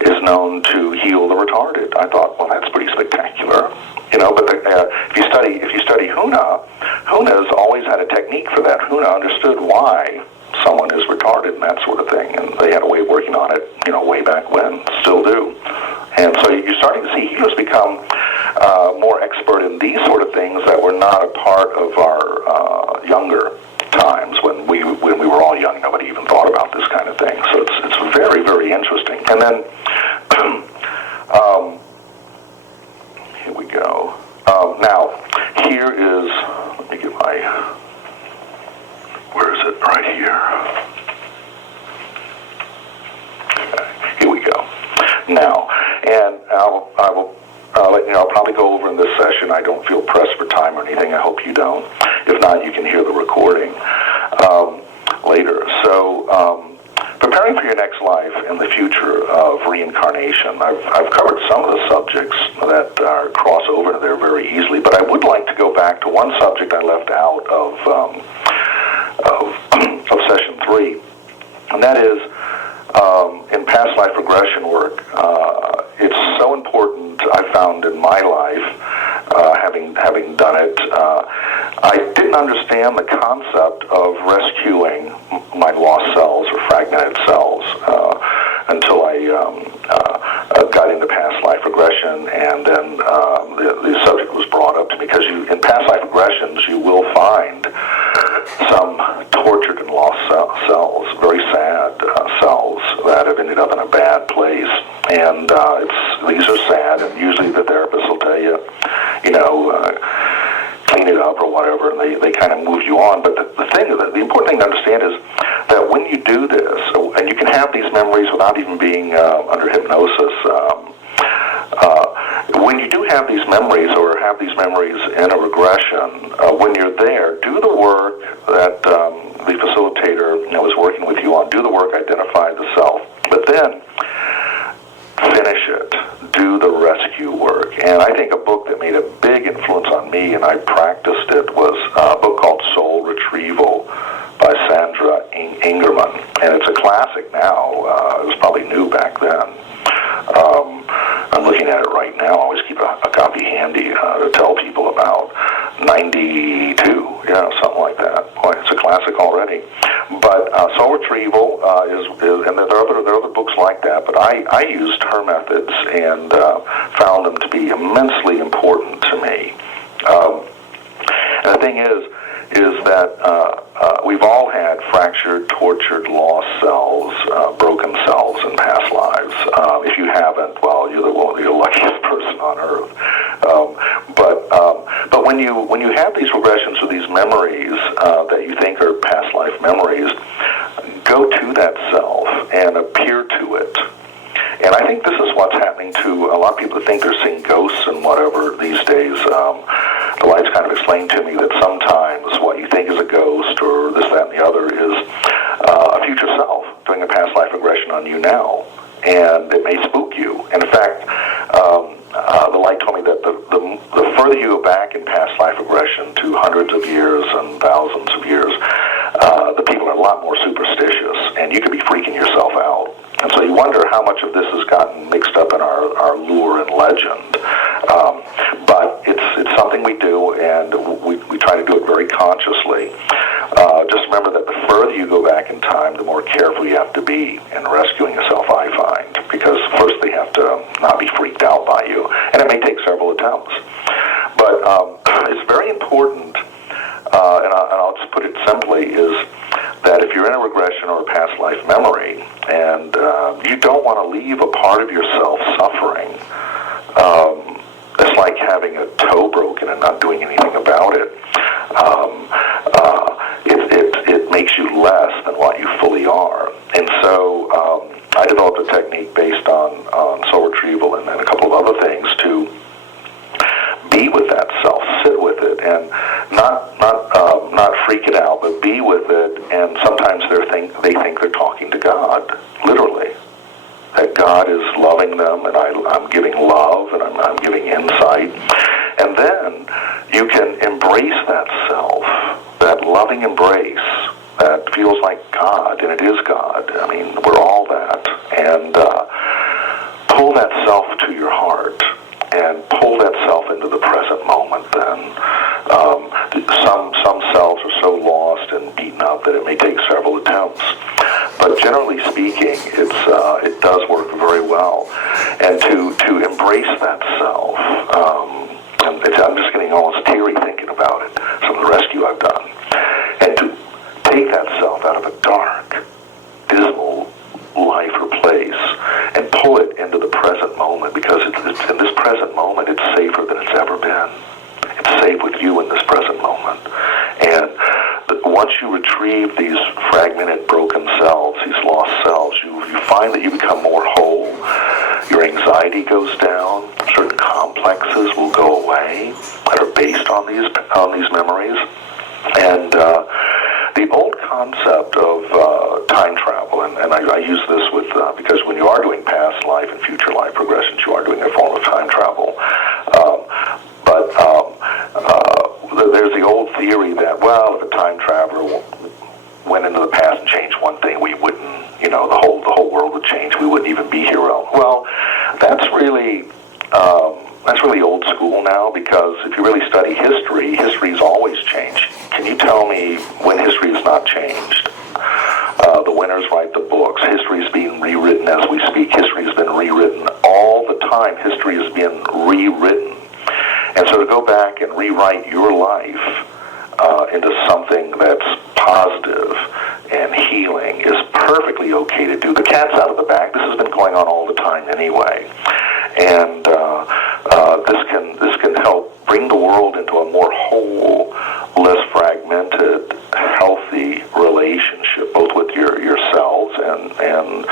is known to heal the retarded. I thought, well, that's pretty spectacular. But if you study Huna's always had a technique for that. Huna understood why someone is retarded and that sort of thing, and they had a way of working on it, way back when, still do. And so you're starting to see healers become more expert in these sort of things that were not a part of our younger times when we were all young. Nobody even thought about this kind of thing. So it's very, very interesting. And then here we go. Now, here is, let me get where is it? Right here. Okay, here we go. Now, and I'll probably go over in this session. I don't feel pressed for time or anything. I hope you don't. If not, you can hear the recording later. So, preparing for your next life and the future of reincarnation. I've covered some of the subjects that are cross over there very easily, but I would like to go back to one subject I left out of session 3, and that is in past life regression work. It's so important, I found in my life, having done it. I didn't understand the concept of rescuing my lost cells or fragmented cells until I got into past life regression, and then the subject was brought up to me, because in past life regressions you will find some tortured and lost cells, very sad cells that have ended up in a bad place. And these are sad, and usually the therapist will tell you, clean it up or whatever, and they kind of move you on. But the important thing to understand is that when you do this, and you can have these memories without even being under hypnosis, when you do have these memories or have these memories in a regression, when you're there, do the work that the facilitator was working with you on. Do the work, identify the self, but then finish it. Do the rescue work. And I think a book that made a big influence on me, and I practiced it, was a book called Soul Retrieval by Sandra Ingerman. And it's a classic now. It was probably new back then. I'm looking at it right now. I always keep a copy handy to tell people about. 92, something like that. Boy, it's a classic already. But Soul Retrieval is, and there are other books like that, but I used her methods and found them to be immensely important to me. And the thing is that we've all had fractured, tortured, lost cells, broken cells in past lives. If you haven't, well, you're the luckiest person on earth. But when you have these regressions or these memories that you think are past life memories, go to that self and appear to it. And I think this is what's happening to a lot of people that think they're seeing ghosts and whatever these days. The lights kind of explained to me that sometimes what you think is a ghost or this, that, and the other is a future self doing a past life regression on you now. And it may spook you. And in fact, the light told me that the further you go back in past life regression to hundreds of years and thousands of years, the people are a lot more superstitious, and you could be freaking yourself out. And so you wonder how much of this has gotten mixed up in our lure and legend. But it's something we do, and we try to do it very consciously. Just remember that the further you go back in time, the more careful you have to be in rescuing yourself, I find. Because first they have to not be freaked out by you, and it may take several attempts. But it's very important, and I'll just put it simply, is that if you're in a regression or a past life memory, and you don't want to leave a part of yourself suffering, it's like having a toe broken and not doing anything about it, it makes you less than what you fully are. And so I developed a technique based on soul retrieval and a couple of other things to be with that self, sit with it, and not freak it out, but be with it. And sometimes they think they're talking to God, literally. That God is loving them, and I'm giving love, and I'm giving insight. And then you can embrace that self, that loving embrace that feels like God, and it is God. I mean, we're all that. And pull that self to your heart, and pull that self into the present moment then. Some selves are so lost and beaten up that it may take several attempts. But generally speaking, it does work very well. And to embrace that self, and I'm just getting almost teary thinking about it, some of the rescue I've done, and to take that self out of a dark, dismal life or place and pull it into the present moment, because it's in this present moment it's safer than it's ever been. It's safe with you in this present moment. And once you retrieve these fragmented, broken selves, these lost selves, you find that you become more whole. Your anxiety goes down. Certain complexes will go away that are based on these memories. And the old concept of time travel, and I use this with because when you are doing past life and future life progressions, you are doing a form of time travel. There's the old theory that, well, if a time traveler went into the past and changed one thing, we wouldn't, the whole world would change. We wouldn't even be here. Well, that's really old school now, because if you really study history's always changed. Can you tell me when history has not changed? The winners write the books. History is being rewritten as we speak. History has been rewritten all the time. History has been rewritten. And so to go back and rewrite your life into something that's positive and healing is perfectly okay to do. The cat's out of the bag. This has been going on all the time anyway. And this can help bring the world into a more whole, less fragmented, healthy relationship, both with yourselves and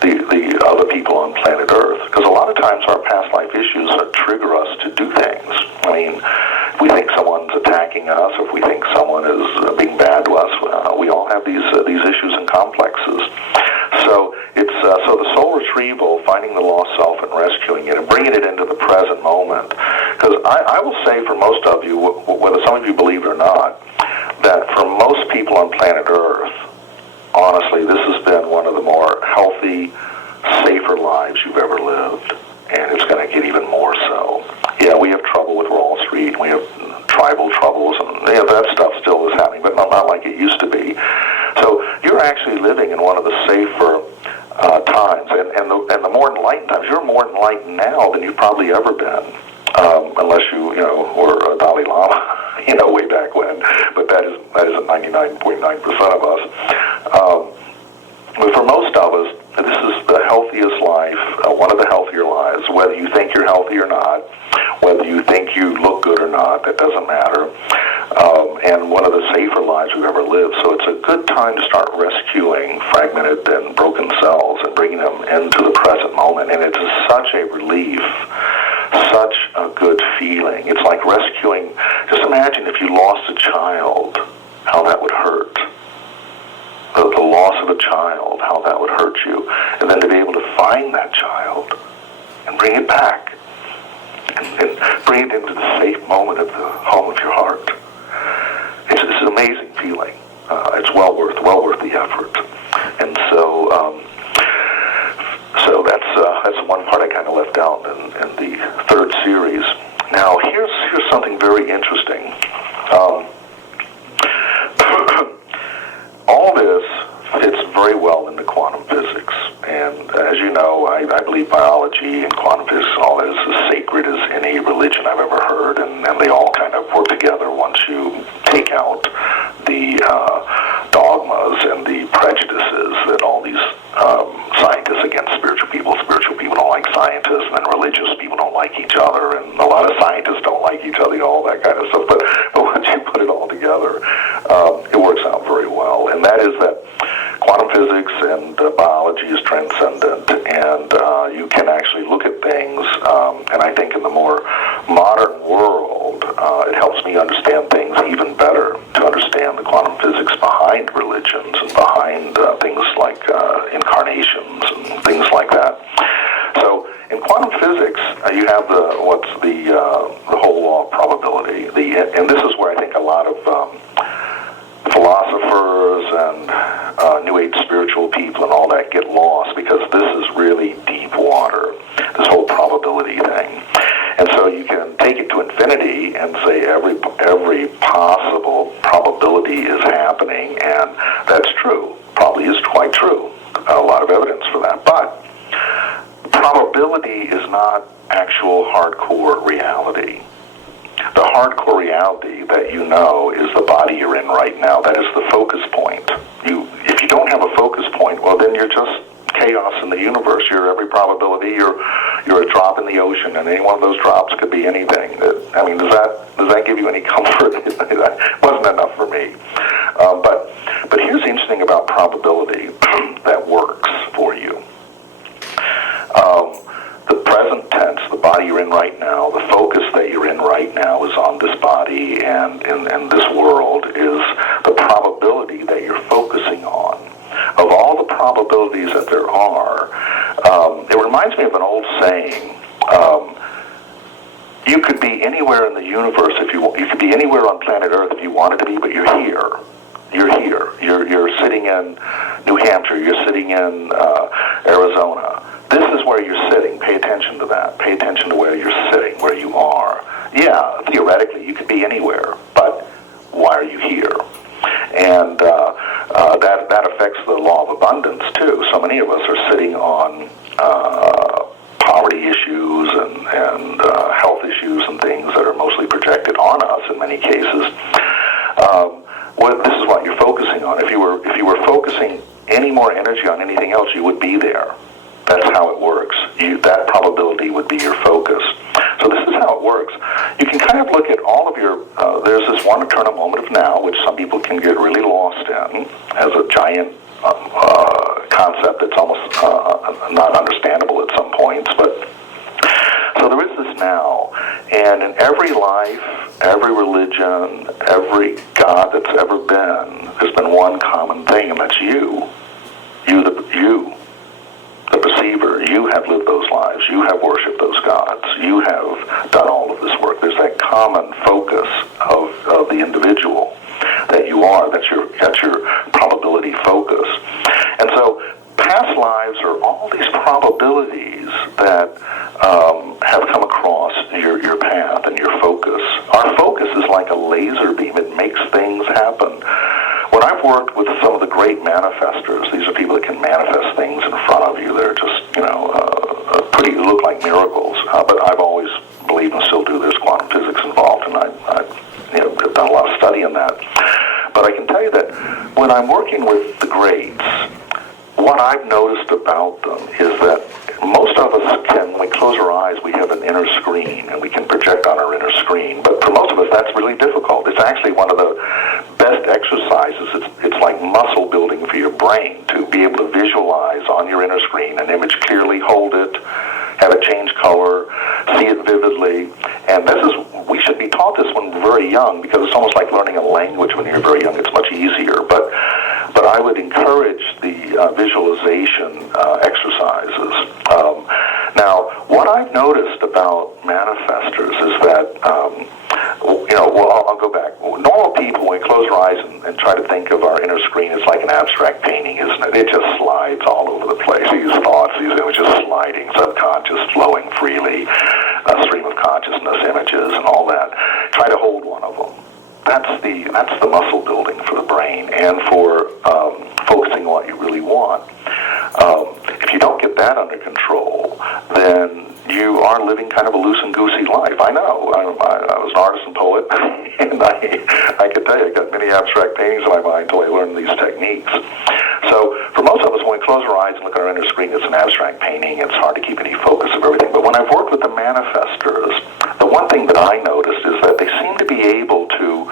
the other people on planet Earth. Because a lot of times our past life issues trigger us to do things. I mean, if we think someone's attacking us, or if we think someone is being bad to us, we all have these issues and complexes. So it's so the soul retrieval, finding the lost self and rescuing it and bringing it into the present moment. Because I will say, for most of you, whether some of you believe it or not, that for most people on planet Earth, honestly, this has been one of the more healthy, safer lives you've ever lived, and it's going to get even more so. Yeah, we have trouble with Wall Street, and we have tribal troubles, and that stuff still is happening, but not like it used to be. So you're actually living in one of the safer times, and the more enlightened times. You're more enlightened now than you've probably ever been, unless you were a Dalai Lama, way back when. But that isn't 99.9% of us. But for most of us, this is the healthiest life, one of the healthier lives. Whether you think you're healthy or not, whether you think you look good or not, that doesn't matter. And one of the safer lives we've ever lived. So it's a good time to start rescuing fragmented and broken cells and bringing them into the present moment. And it's such a relief, such a good feeling. It's like rescuing. Just imagine if you lost a child, how that would hurt. The loss of a child, how that would hurt you. And then to be able to find that child and bring it back and bring it into the safe moment of the home of your heart. It's an amazing feeling. It's well worth the effort. And so that's one part I kind of left out in the third series. Now here's something very interesting. All this fits very well into quantum physics. And as you know, I believe biology and quantum physics and all that is as sacred as any religion I've ever heard, and they all kind of work together once you take out the dogmas and the prejudices that all these scientists against spiritual people don't like scientists, and then religious people don't like each other, and a lot of scientists don't like each other, all that kind of stuff. But once you put it all together, it works out very well. And that is that quantum physics and biology is transcendent, and you can actually look at things, and I think in the more modern world, it helps me understand things even better, to understand the quantum physics behind religions and behind things like incarnations and things like that. So in quantum physics, you have the whole law of probability, and this is where I think a lot of philosophers and New Age spiritual people and all that get lost, because this is really deep water, this whole probability thing. And so you can take it to infinity and say every possible probability is happening, and that's true. Probably is quite true. A lot of evidence for that. But probability is not actual hardcore reality. The hardcore reality that you know is the body you're in right now. That is the focus point. If you don't have a focus point, well, then you're just chaos in the universe. You're every probability. You're a drop in the ocean, and any one of those drops could be anything. I mean, does that give you any comfort? That wasn't enough for me. But here's the interesting about probability that works for you. The present tense, the body you're in right now, the focus that you're in right now is on this body and this world, is the probability that you're focusing on. Of all the probabilities that there are, it reminds me of an old saying. You could be anywhere in the universe if you could be anywhere on planet Earth if you wanted to be, but you're here. You're here. You're sitting in New Hampshire. You're sitting in Arizona. This is where you're sitting. Pay attention to that. Pay attention to where you're sitting, where you are. Yeah, theoretically, you could be anywhere, but why are you here? And that affects the law of abundance, too. So many of us are sitting on poverty issues and health issues and things that are mostly projected on us in many cases. Well, this is what you're focusing on. If you were focusing any more energy on anything else, you would be there. That's how it works. That probability would be your focus. So this is how it works. You can kind of look at all of your, there's this one eternal moment of now, which some people can get really lost in, as a giant concept that's almost not understandable at some points. But so there is this now, and in every life, every religion, every God that's ever been, there's been one common thing, and that's you. The perceiver. You have lived those lives. You have worshipped those gods. You have done all of this work. There's that common focus of the individual that you are. That's your probability focus. And so past lives are all these probabilities that have come across your path and your focus. Our focus is like a laser beam. It makes things happen. When I've worked with some of the great manifestors, these are people that can manifest things in front of you. They're just, look like miracles. But I've always believed and still do there's quantum physics involved, and I've done a lot of study in that. But I can tell you that when I'm working with the greats, what I've noticed about them is that most of us can, when we close our eyes, we have an inner screen, and we can project on our inner screen. But for most of us, that's really difficult. It's actually one of the best exercises. It's like muscle building for your brain to be able to visualize on your inner screen an image clearly, hold it, have it change color, see it vividly. And we should be taught this when we're very young, because it's almost like learning a language when you're very young. It's much easier. But I would encourage the visualization exercises. Now, what I've noticed about manifestors is that, I'll go back. Normal people, when we close our eyes and try to think of our inner screen, it's like an abstract painting, isn't it? It just slides all over the place. These thoughts, these images sliding, subconscious, flowing freely, a stream of consciousness, images, and all that. Try to hold one of them. That's the muscle building for the brain and for focusing on what you really want. If you don't get that under control, then you are living kind of a loose and goosey life. I know. I was was an artist and poet, and I can tell you, I got many abstract paintings in my mind until I learned these techniques. So for most of us, when we close our eyes and look at our inner screen, it's an abstract painting. It's hard to keep any focus of everything. But when I've worked with the manifestors, the one thing that I noticed is that they seem to be able to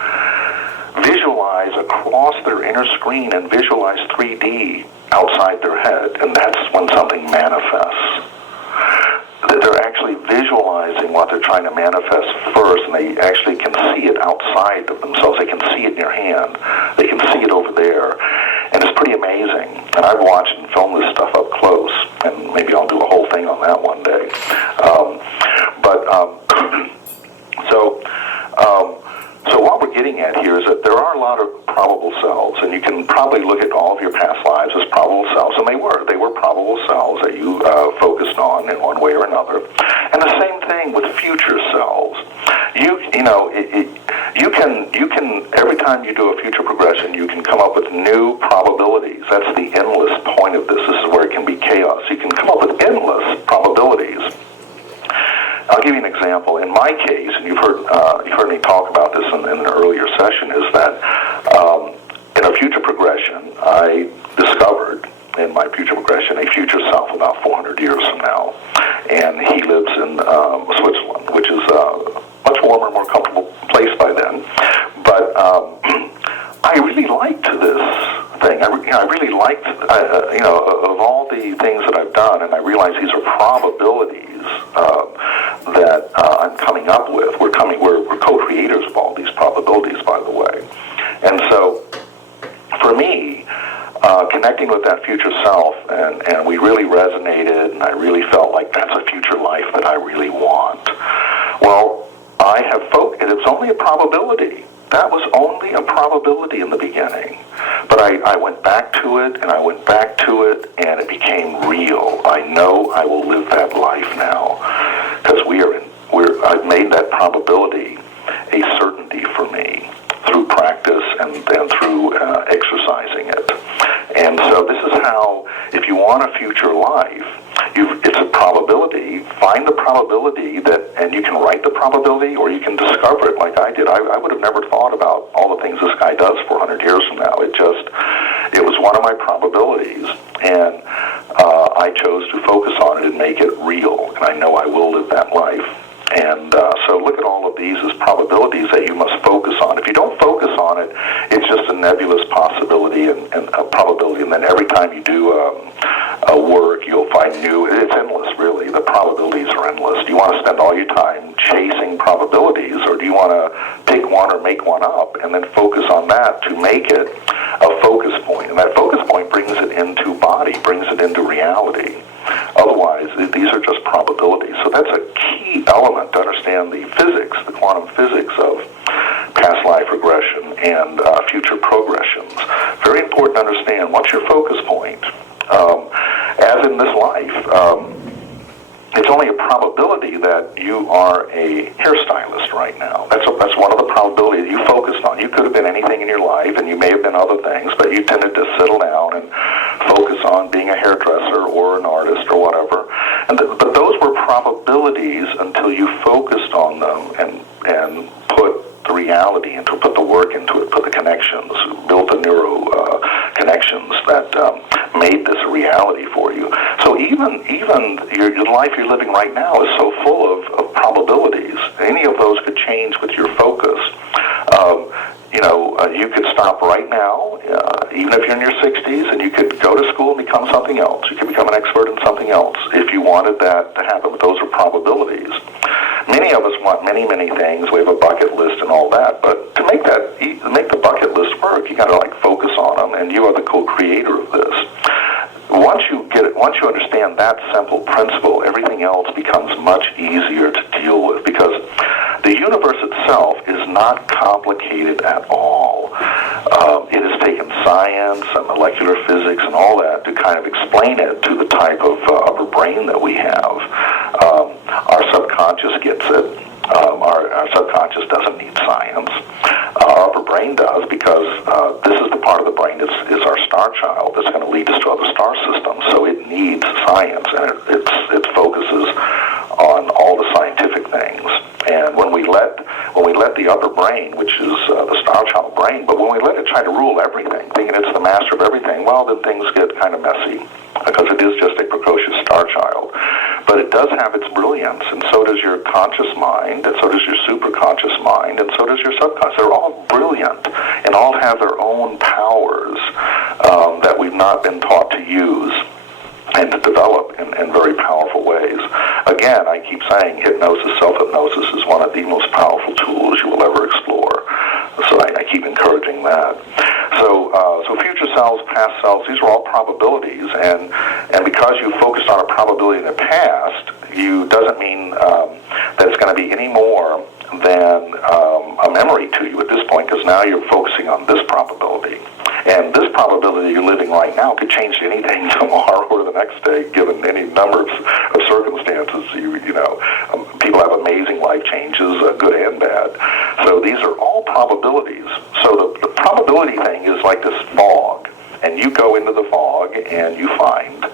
visualize across their inner screen and visualize 3D outside their head, and that's when something manifests. That they're actually visualizing what they're trying to manifest first, and they actually can see it outside of themselves. They can see it in your hand. They can see it over there. And it's pretty amazing. And I've watched and filmed this stuff up close, and maybe I'll do a whole thing on that one day. So what we're getting at here is that there are a lot of probable selves, and you can probably look at all of your past lives as probable selves, and they were probable selves that you focused on in one way or another. And the same thing with future selves. You can every time you do a future progression, you can come up with new probabilities. That's the endless point of this. This is where it can be chaos. You can come up with endless probabilities. I'll give you an example. In my case, and you've heard me talk about this in an earlier session, is that in a future progression, I discovered in my future progression a future self about 400 years from now, and he lives in Switzerland, which is a much warmer, more comfortable place by then. But I really liked this thing. I really liked, of all the things that I've done, and I realize these are probabilities that I'm coming up with. We're co-creators of all these probabilities, by the way. And so, for me, connecting with that future self, and we really resonated, and I really felt like that's a future life that I really want. Well, it was only a probability. That was only a probability in the beginning. But I went back to it, and I went back to it, and it became real. I know I will live that life now, because I've made that probability a certainty for me through practice and through exercising it. And so this is how, if you want a future life, it's a probability. Find the probability and you can write the probability, or you can discover it like I did. I would have never thought about all the things this guy does 400 years from now. It was one of my probabilities, and I chose to focus on it and make it real, and I know I will live that life. And so look at all of these as probabilities that you must focus on. If you don't focus on it, it's just a nebulous possibility and a probability. And then every time you do a work, you'll find new. It's endless, really. The probabilities are endless. Do you want to spend all your time chasing probabilities, or do you want to pick one or make one up and then focus on that to make it a focus point? And that focus point brings it into body, brings it into reality. Otherwise, these are just probabilities. So that's a key element to understand the physics, the quantum physics of past life regression and future progressions. Very important to understand what's your focus point. As in this life, it's only a probability that you are a hairstylist right now. That's one of the probabilities you focused on. You could have been anything in your life, and you may have been other things, but you tended to settle down and focus on being a hairdresser or an artist or whatever. But those were probabilities until you focused on them and put the reality into it, put the work into it, put the connections, built the neuro connections that made this a reality for you. So even your life you're living right now is so full of probabilities. Any of those could change with your focus. You could stop right now, even if you're in your 60s, and you could go to school and become something else. You could become an expert in something else if you wanted that to happen. But those are probabilities. Many of us want many, many things. We have a bucket list and all that. But to make the bucket list work, you got to focus on them, and you are the co-creator of this. Once you understand that simple principle, everything else becomes much easier to deal with, because the universe itself is not complicated at all. It has taken science and molecular physics and all that to kind of explain it to the type of upper brain that we have. Our subconscious gets it. Our subconscious doesn't need science. Our upper brain does, because this is the part of the brain is our star child that's going to lead us to other star systems. So it needs science, and it focuses on on all the scientific things. And when we let the upper brain, which is the star child brain, but when we let it try to rule everything, thinking it's the master of everything, well, then things get kind of messy, because it is just a precocious star child. But it does have its brilliance, and so does your conscious mind, and so does your superconscious mind, and so does your subconscious. They're all brilliant, and all have their own powers that we've not been taught to use and to develop in very powerful ways. Again, I keep saying hypnosis, self-hypnosis is one of the most powerful tools you will ever explore. So I keep encouraging that. So future selves, past selves, these are all probabilities, and because you focused on a probability in the past, doesn't mean that it's going to be any more than a memory to you at this point, because now you're focusing on this probability. And this probability you're living right now could change to anything tomorrow or the next day, given any number of circumstances. People have amazing life changes, good and bad. So these are all probabilities. So the probability thing is like this fog, and you go into the fog and you find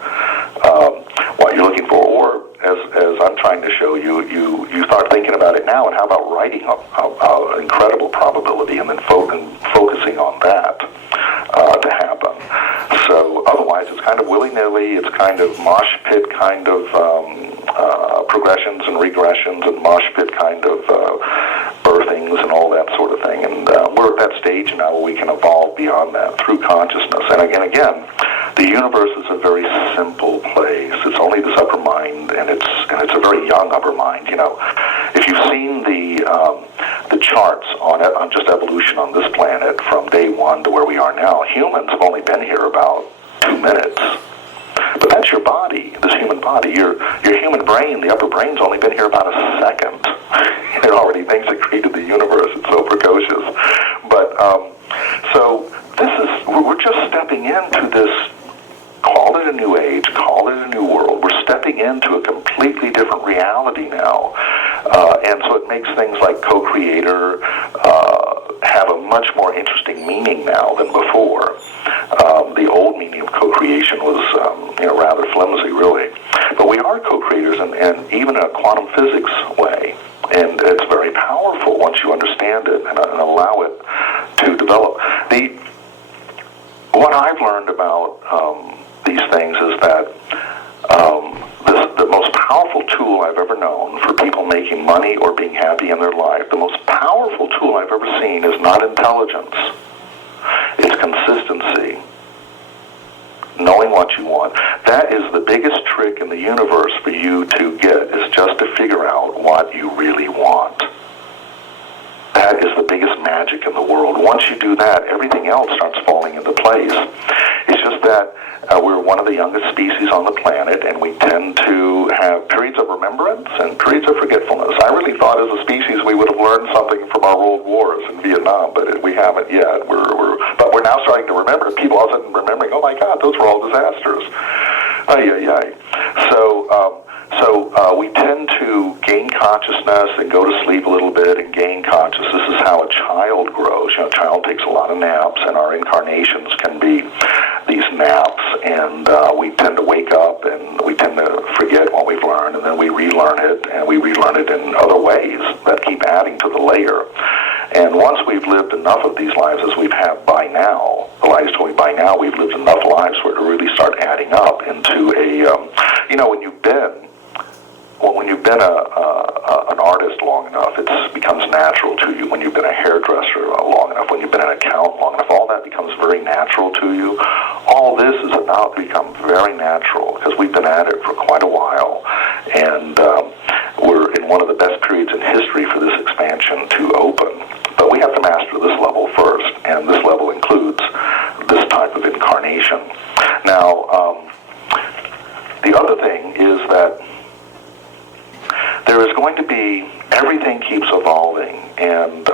what you're looking for. Or as I'm trying to show you, you start thinking about it now, and how about writing an incredible probability and then focusing on that to happen. So otherwise it's kind of willy-nilly, it's kind of mosh pit kind of progressions and regressions and mosh pit kind of birthings and all that sort of thing. And we're at that stage now where we can evolve beyond that through consciousness. And again, the universe is a very simple place. It's only this upper mind, and it's a very young upper mind. If you've seen the charts on just evolution on this planet from day one to where we are now, humans have only been here about 2 minutes. But that's your body, this human body. Your human brain, the upper brain's only been here about a second. It already thinks it created the universe. It's so precocious. But so we're just stepping into this. Call it a new age, call it a new world. We're stepping into a completely different reality now. And so it makes things like co-creator have a much more interesting meaning now than before. The old meaning of co-creation was rather flimsy, really. But we are co-creators, and even in a quantum physics way. And it's very powerful once you understand it and allow it to develop. What I've learned about these things is that the most powerful tool I've ever known for people making money or being happy in their life, the most powerful tool I've ever seen is not intelligence. It's consistency. Knowing what you want. That is the biggest trick in the universe for you to get, is just to figure out what you really want. That is the biggest magic in the world. Once you do that, everything else starts falling into place. It's just that we're one of the youngest species on the planet, and we tend to have periods of remembrance and periods of forgetfulness. I really thought as a species we would have learned something from our world wars in Vietnam, but we haven't yet. But we're now starting to remember. People all of a sudden remembering, oh my God, those were all disasters. So we tend to gain consciousness and go to sleep a little bit and gain consciousness. This is how a child grows. A child takes a lot of naps, and our incarnations can be these naps, and we tend to wake up and we tend to forget what we've learned, and then we relearn it, and we relearn it in other ways that keep adding to the layer. And once we've lived enough of these lives as we've had by now, the lives told me by now we've lived enough lives for it to really start adding up into when you've been an artist long enough, it becomes natural to you. When you've been a hairdresser long enough, when you've been an accountant long enough, all that becomes very natural to you. All this is about to become very natural because we've been at it for quite a while, and we're in one of the best periods in history for this expansion to open. But we have to master this level first, and this level includes this type of incarnation. Now, the other thing is that there is going to be, everything keeps evolving, and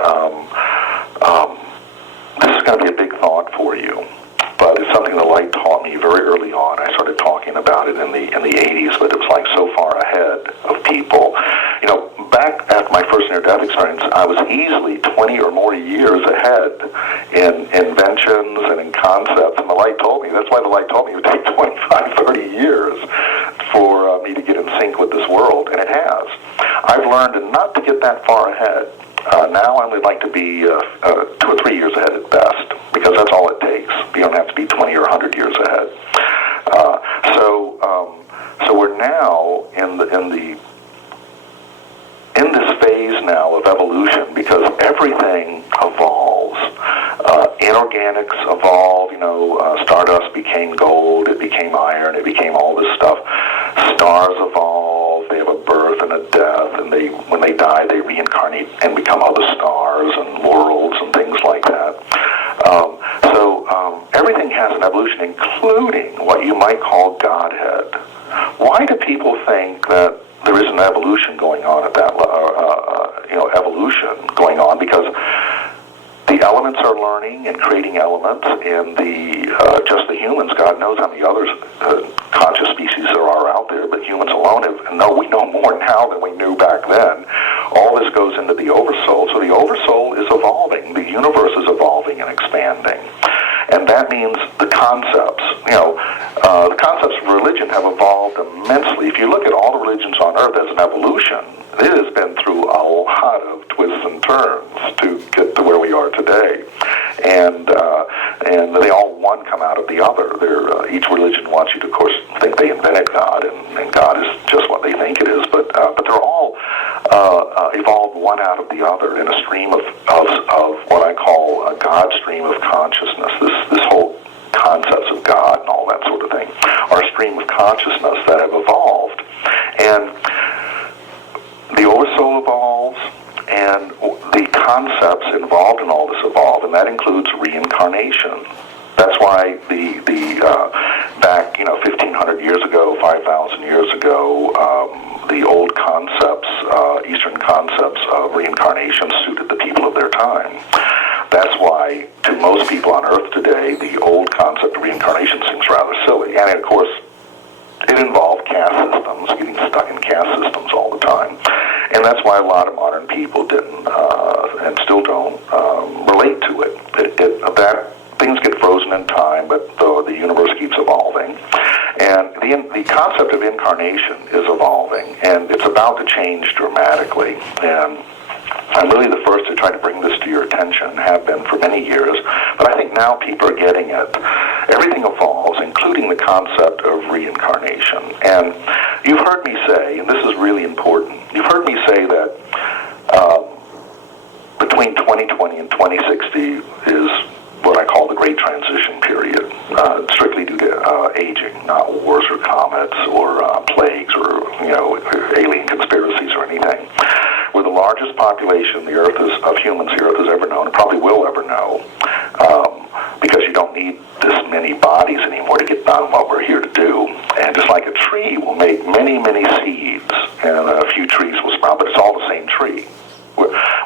this is going to be a big thought for you. but it's something the light taught me very early on. I started talking about it in the 80s, but it was like so far ahead of people. You know, back after my first near-death experience, I was easily 20 or more years ahead in inventions and in concepts, and the light told me, that's why the light told me it would take 25, 30 years for me to get in sync with this world, and it has. I've learned not to get that far ahead. Now I would like to be 2 or 3 years ahead at best, because that's all it takes. You don't have to be 20 or 100 years ahead. So we're now in this phase now of evolution, because everything evolves. Inorganics evolve. Stardust became gold. It became iron. It became all this stuff. Stars evolve. They have a birth and a death, and when they die, they reincarnate and become other stars and worlds and things like that. So everything has an evolution, including what you might call Godhead. Why do people think that there is an evolution going on at that evolution going on? Because the elements are learning and creating elements, and just the humans, God knows how many other conscious species there are out there, but humans alone we know more now than we knew back then. All this goes into the oversoul. So the oversoul is evolving. The universe is evolving and expanding. And that means the concepts, the concepts of religion have evolved immensely. If you look at all the religions on earth as an evolution, it has been through a lot of twists and turns to get to where we are today. And they all one come out of the other. Each religion wants you to, of course, think they invented God, and God is just what they think it is. But they're all evolved one out of the other in a stream of what I call a God stream of consciousness. This whole concepts of God and all that sort of thing are a stream of consciousness that have evolved. And the oversoul evolves, and the concepts involved in all this evolve, and that includes reincarnation. That's why back 1,500 years ago, 5,000 years ago, the old concepts, Eastern concepts of reincarnation suited the people of their time. That's why, to most people on Earth today, the old concept of reincarnation seems rather silly. And of course, it involved caste systems, getting stuck in caste systems all the time. And that's why a lot of modern people didn't, and still don't, relate to it. Things get frozen in time, but the universe keeps evolving. And the concept of incarnation is evolving, and it's about to change dramatically. And I'm really the first to try to bring this to your attention, have been for many years, but I think now people are getting it. Everything evolves, including the concept of reincarnation. And you've heard me say, and this is really important, you've heard me say that between 2020 and 2060 is what I call the Great Transition Period, strictly due to aging, not wars or comets or plagues or alien conspiracies or anything. We're the largest population of humans the Earth has ever known, and probably will ever know, because you don't need this many bodies anymore to get done what we're here to do. And just like a tree will make many, many seeds, and a few trees will sprout, but it's all the same tree.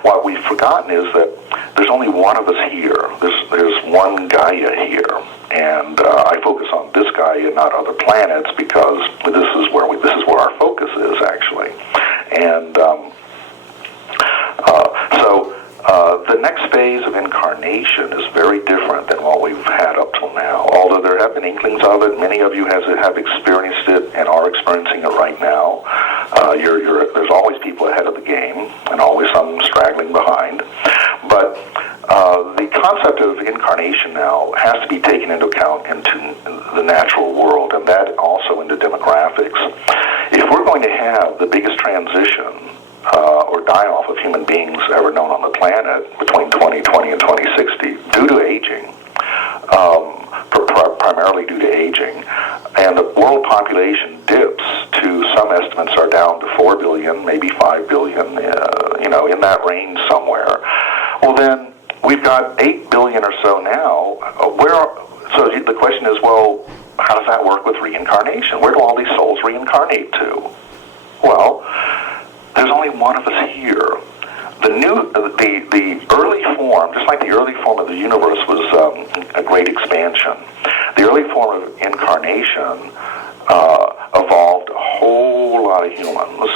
What we've forgotten is that there's only one of us here. There's one Gaia here, and I focus on this Gaia, not other planets, because this is where our focus is actually. And so the next phase of incarnation is very different than what we've had up till now. Although there have been inklings of it, many of you have experienced it and are experiencing it right now. There's always people ahead of the game, and always some straggling behind. But the concept of incarnation now has to be taken into account into the natural world, and that also into demographics. If we're going to have the biggest transition or die-off of human beings ever known on the planet between 2020 and 2060 due to aging, primarily due to aging, and the world population dips to, some estimates are down to 4 billion, maybe 5 billion, in that range somewhere. Well, then we've got 8 billion or so now. So the question is, well, how does that work with reincarnation? Where do all these souls reincarnate to? Well, there's only one of us here. the early form, just like the early form of the universe was a great expansion, the early form of incarnation evolved a whole lot of humans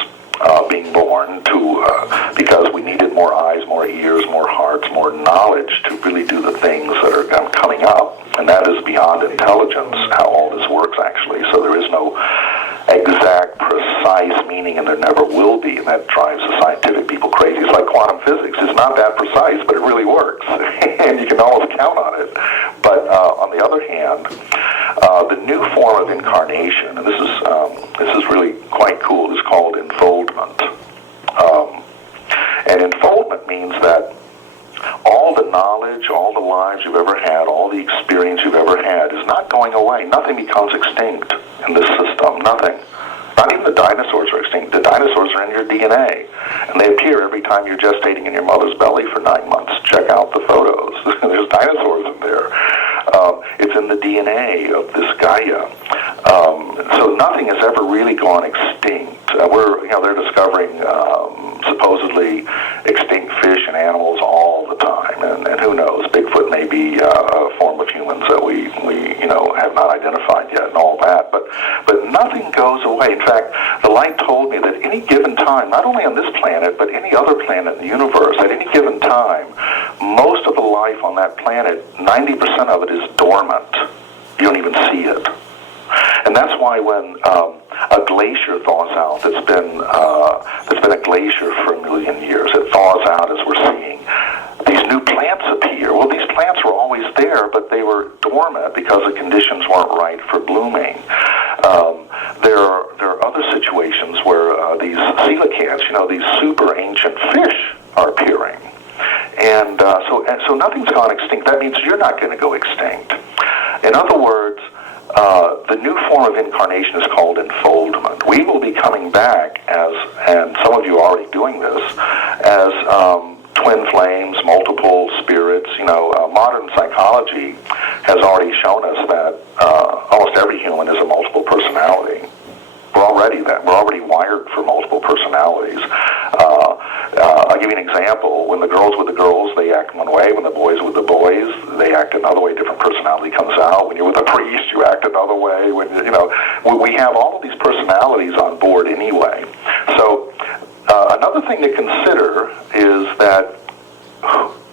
being born to because we needed more eyes, more ears, more hearts, more knowledge to really do the things that are coming up. And that is beyond intelligence, how all this works, actually. So there is no exact, precise meaning, and there never will be, and that drives the scientific people crazy. It's like quantum physics. It's not that precise, but it really works, and you can almost count on it. But on the other hand, the new form of incarnation, and this is really quite cool, is called enfoldment. And enfoldment means that all the knowledge, all the lives you've ever had, all the experience you've ever had is not going away. Nothing becomes extinct in this system. Nothing. Not even the dinosaurs are extinct. The dinosaurs are in your DNA. And they appear every time you're gestating in your mother's belly for 9 months. Check out the photos. There's dinosaurs in there. It's in the DNA of this Gaia. So nothing has ever really gone extinct. They're discovering supposedly extinct fish and animals all the time, and who knows? Bigfoot may be a form of humans that we have not identified yet, and all that. But nothing goes away. In fact, the light told me that any given time, not only on this planet, but any other planet in the universe, at any given time, most of the life on that planet, 90% of it is dormant. You don't even see it. And that's why when a glacier thaws out that's been a glacier for 1 million years, it thaws out as we're seeing. These new plants appear. Well, these plants were always there, but they were dormant because the conditions weren't right for blooming. There are other situations where these coelacanths, these super ancient fish are appearing. And so nothing's gone extinct. That means you're not going to go extinct. In other words, the new form of incarnation is called enfoldment. We will be coming back as, and some of you are already doing this, as twin flames, multiple spirits. Modern psychology has already shown us that almost every human is a multiple personality. We're already wired for multiple personalities. I'll give you an example. When the girls with the girls, they act one way. When the boys with the boys, they act another way. Different personality comes out. When you're with a priest, you act another way. We have all of these personalities on board anyway. So another thing to consider is that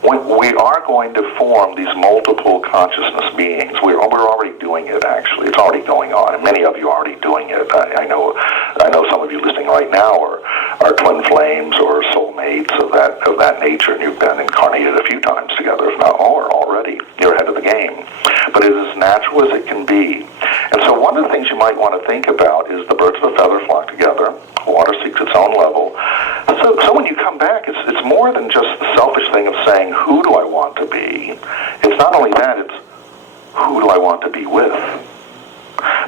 we are going to form these multiple consciousness beings. We're already doing it, actually. It's already going on, and many of you are already doing it. I know some of you listening right now are twin flames or soulmates of that nature, and you've been incarnated a few times together, if not more, already. You're ahead of the game. But it is as natural as it can be. And so one of the things you might want to think about is the birds of a feather flock together. Water seeks its own level. So when you come back, it's more than just the selfish thing of saying, who do I want to be? It's not only that, it's who do I want to be with?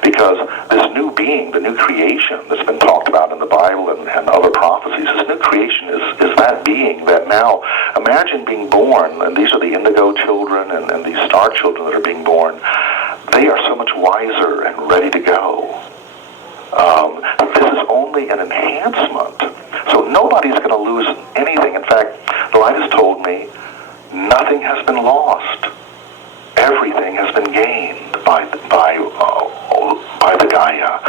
Because this new being, the new creation that's been talked about in the Bible and other prophecies, this new creation is that being that now, imagine being born, and these are the indigo children and these star children that are being born. They are so much wiser and ready to go. This is only an enhancement. So nobody's going to lose anything. In fact, the light has told me nothing has been lost. Everything has been gained by the Gaia.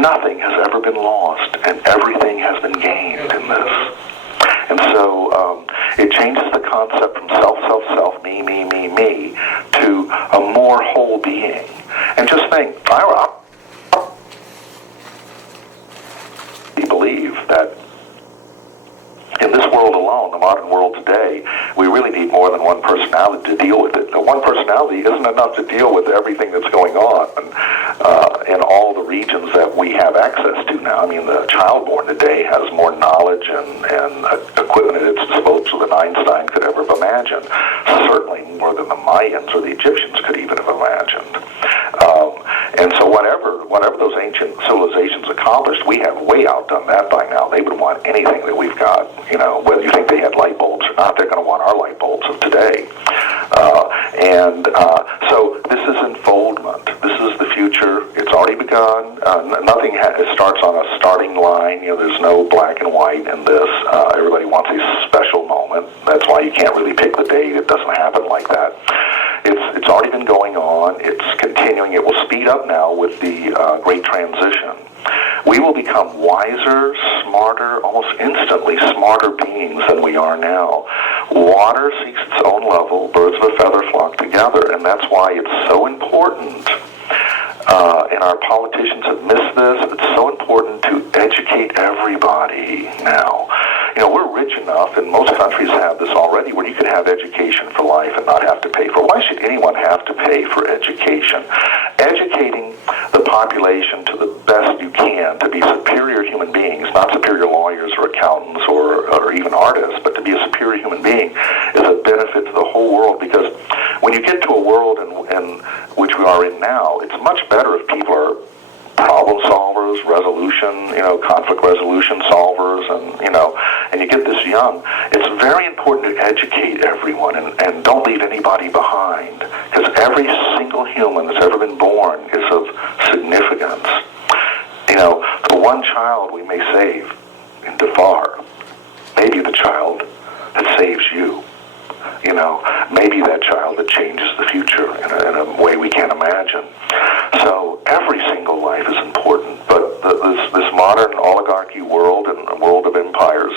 Nothing has ever been lost, and everything has been gained in this. And so it changes the concept from self, me, to a more whole being. And just think, I believe that in this world alone, the modern world today, we really need more than one personality to deal with it. The one personality isn't enough to deal with everything that's going on in all the regions that we have access to now. I mean, the child born today has more knowledge and equipment at its disposal than Einstein could ever have imagined. Certainly more than the Mayans or the Egyptians could even have imagined. And so whatever those ancient civilizations accomplished, we have way outdone that by now. They would want anything that we've got. Whether you think they had light bulbs or not, they're going to want our light bulbs of today. So this is enfoldment. This is the future. It's already begun. Nothing starts on a starting line. There's no black and white in this. Everybody wants a special moment. can't really pick the date. It doesn't happen like that. It's already been going on. It's continuing. It will speed up now with the Great Transition. We will become wiser, smarter, almost instantly smarter beings than we are now. Water seeks its own level. Birds of a feather flock together, and that's why it's so important. And our politicians have missed this. It's so important to educate everybody now. We're rich enough, and most countries have this already, where you can have education for life and not have to pay for it. Why should anyone have to pay for education? Educating the population to the best you can to be superior human beings, not superior lawyers or accountants or even artists, but to be a superior human being is a benefit to the whole world, because when you get to a world in which we are in now, it's much better if people are problem solvers, conflict resolution solvers, and you get this young. It's very important to educate everyone and don't leave anybody behind, because every single human that's ever been born is of significance. The one child we may save in Defar may be the child that saves you. Maybe that child that changes the future in a way we can't imagine. So every single life is important, but this modern oligarchy world and world of empires,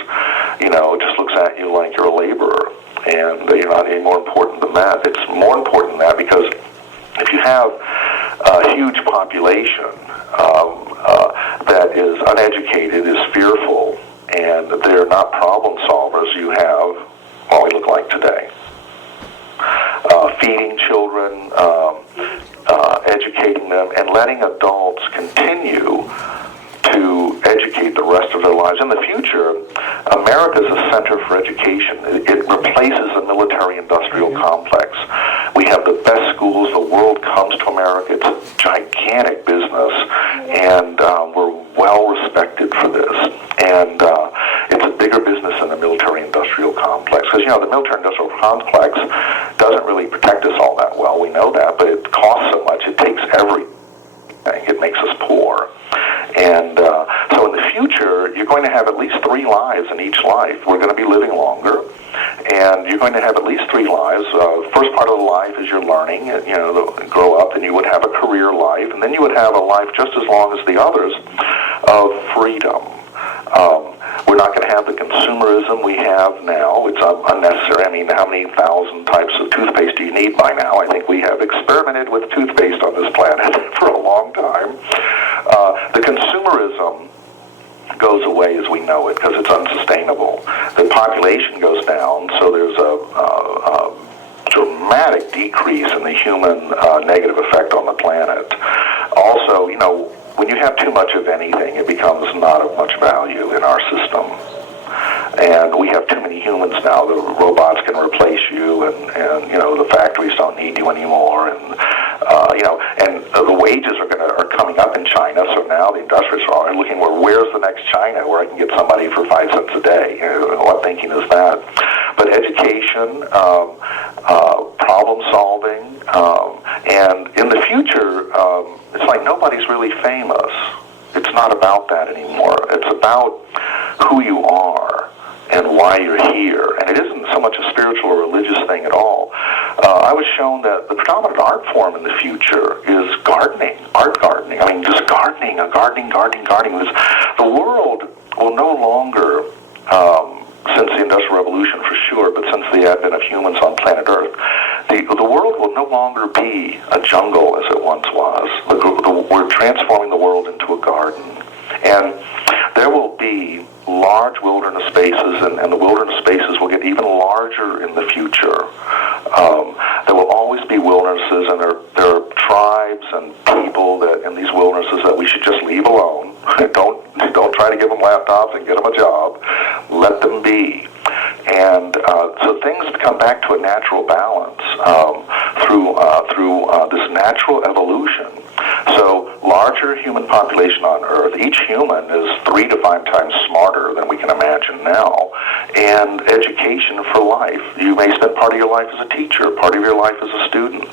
it just looks at you like you're a laborer, and you're not any more important than that. It's more important than that, because if you have a huge population that is uneducated, is fearful, and they're not problem solvers, you have what we look like today. Feeding children, educating them, and letting adults continue to educate the rest of their lives. In the future, America is a center for education. It replaces the military-industrial complex. We have the best schools. The world comes to America. It's a gigantic business, and we're well respected for this. And it's a bigger business than the military-industrial complex. Because, the military-industrial complex doesn't really protect us all that well. We know that, but it costs so much. It takes everything. It makes us poor. And so in the future, you're going to have at least 3 lives in each life. We're going to be living longer, and you're going to have at least 3 lives. First part of the life is you're learning, grow up, and you would have a career life, and then you would have a life just as long as the others of freedom. We're not going to have the consumerism we have now. It's unnecessary. I mean, how many thousand types of toothpaste do you need by now? I think we have experimented with toothpaste on this planet for a long time. The consumerism goes away as we know it, because it's unsustainable. The population goes down, so there's a dramatic decrease in the human negative effect on the planet. Also, when you have too much of anything, it becomes not of much value in our system. And we have too many humans now. The robots can replace you, and the factories don't need you anymore, and the wages are coming up in China. So now the industrialists are looking, where's the next China where I can get somebody for 5 cents a day? What thinking is that? But education, problem solving, and in the future, it's like nobody's really famous. It's not about that anymore. It's about who you are and why you're here. And it isn't so much a spiritual or religious thing at all. I was shown that the predominant art form in the future is gardening, art gardening. I mean, just gardening. The world will no longer, since the Industrial Revolution for sure, but since the advent of humans on planet Earth, the world will no longer be a jungle as it once was. We're transforming the world into a garden. And there will be large wilderness spaces, and the wilderness spaces will get even larger in the future. There will always be wildernesses, and there are tribes and people that in these wildernesses that we should just leave alone. Don't try to give them laptops and get them a job. Let them be. And so things come back to a natural balance through this natural evolution. So larger human population on Earth. Each human is 3 to 5 times smarter than we can imagine now. And education for life. You may spend part of your life as a teacher, part of your life as a student.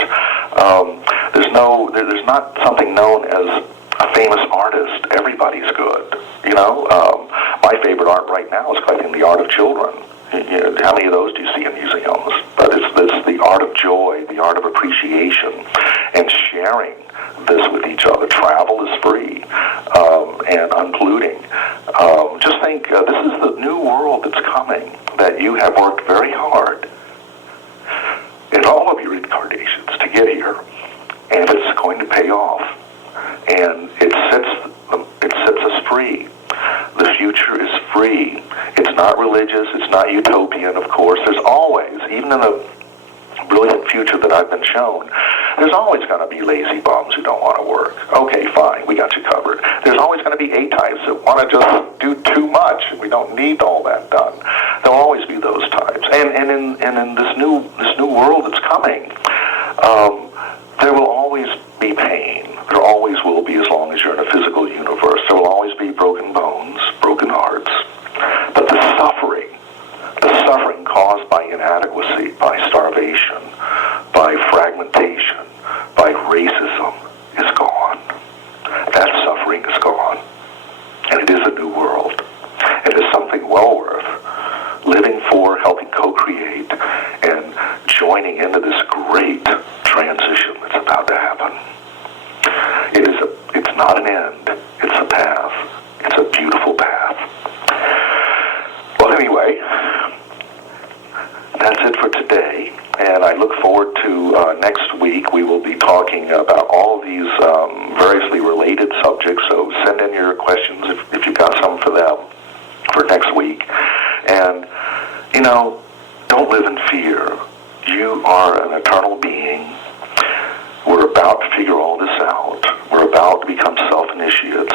There's not something known as a famous artist. Everybody's good. My favorite art right now is collecting the art of children. How many of those do you see in museums? But it's the art of joy, the art of appreciation, and sharing this with each other. Travel is free, and including. Just think, this is the new world that's coming, that you have worked very hard in all of your incarnations to get here, and it's going to pay off, and it sets us free. The future is free. It's not religious. It's not utopian, of course. There's always, even in the brilliant future that I've been shown, there's always going to be lazy bums who don't want to work. Okay, fine, we got you covered. There's always going to be A-types that want to just do too much, and we don't need all that done. There'll always be those types. And in this new world that's coming, there will always be pain. There always will be, as long as you're in a physical universe. There will always be broken bones, broken hearts. But the suffering caused by inadequacy, by starvation, by fragmentation, by racism is gone. That suffering is gone. And it is a new world. It is something well worth living for, helping co-create, and joining into this great transition that's about to happen. It's not an end. It's a path. It's a beautiful path. Well, anyway, that's it for today, and I look forward to next week. We will be talking about all of these variously related subjects, so send in your questions if you've got some for them for next week. And, don't live in fear. You are an eternal being. We're about to figure all this out. We're about to become self-initiates,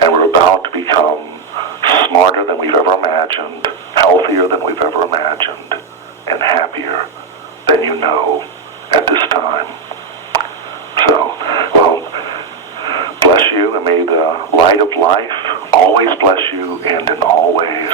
and we're about to become smarter than we've ever imagined, healthier than we've ever imagined, and happier than you know at this time. So, well, bless you, and may the light of life always bless you, and in all ways.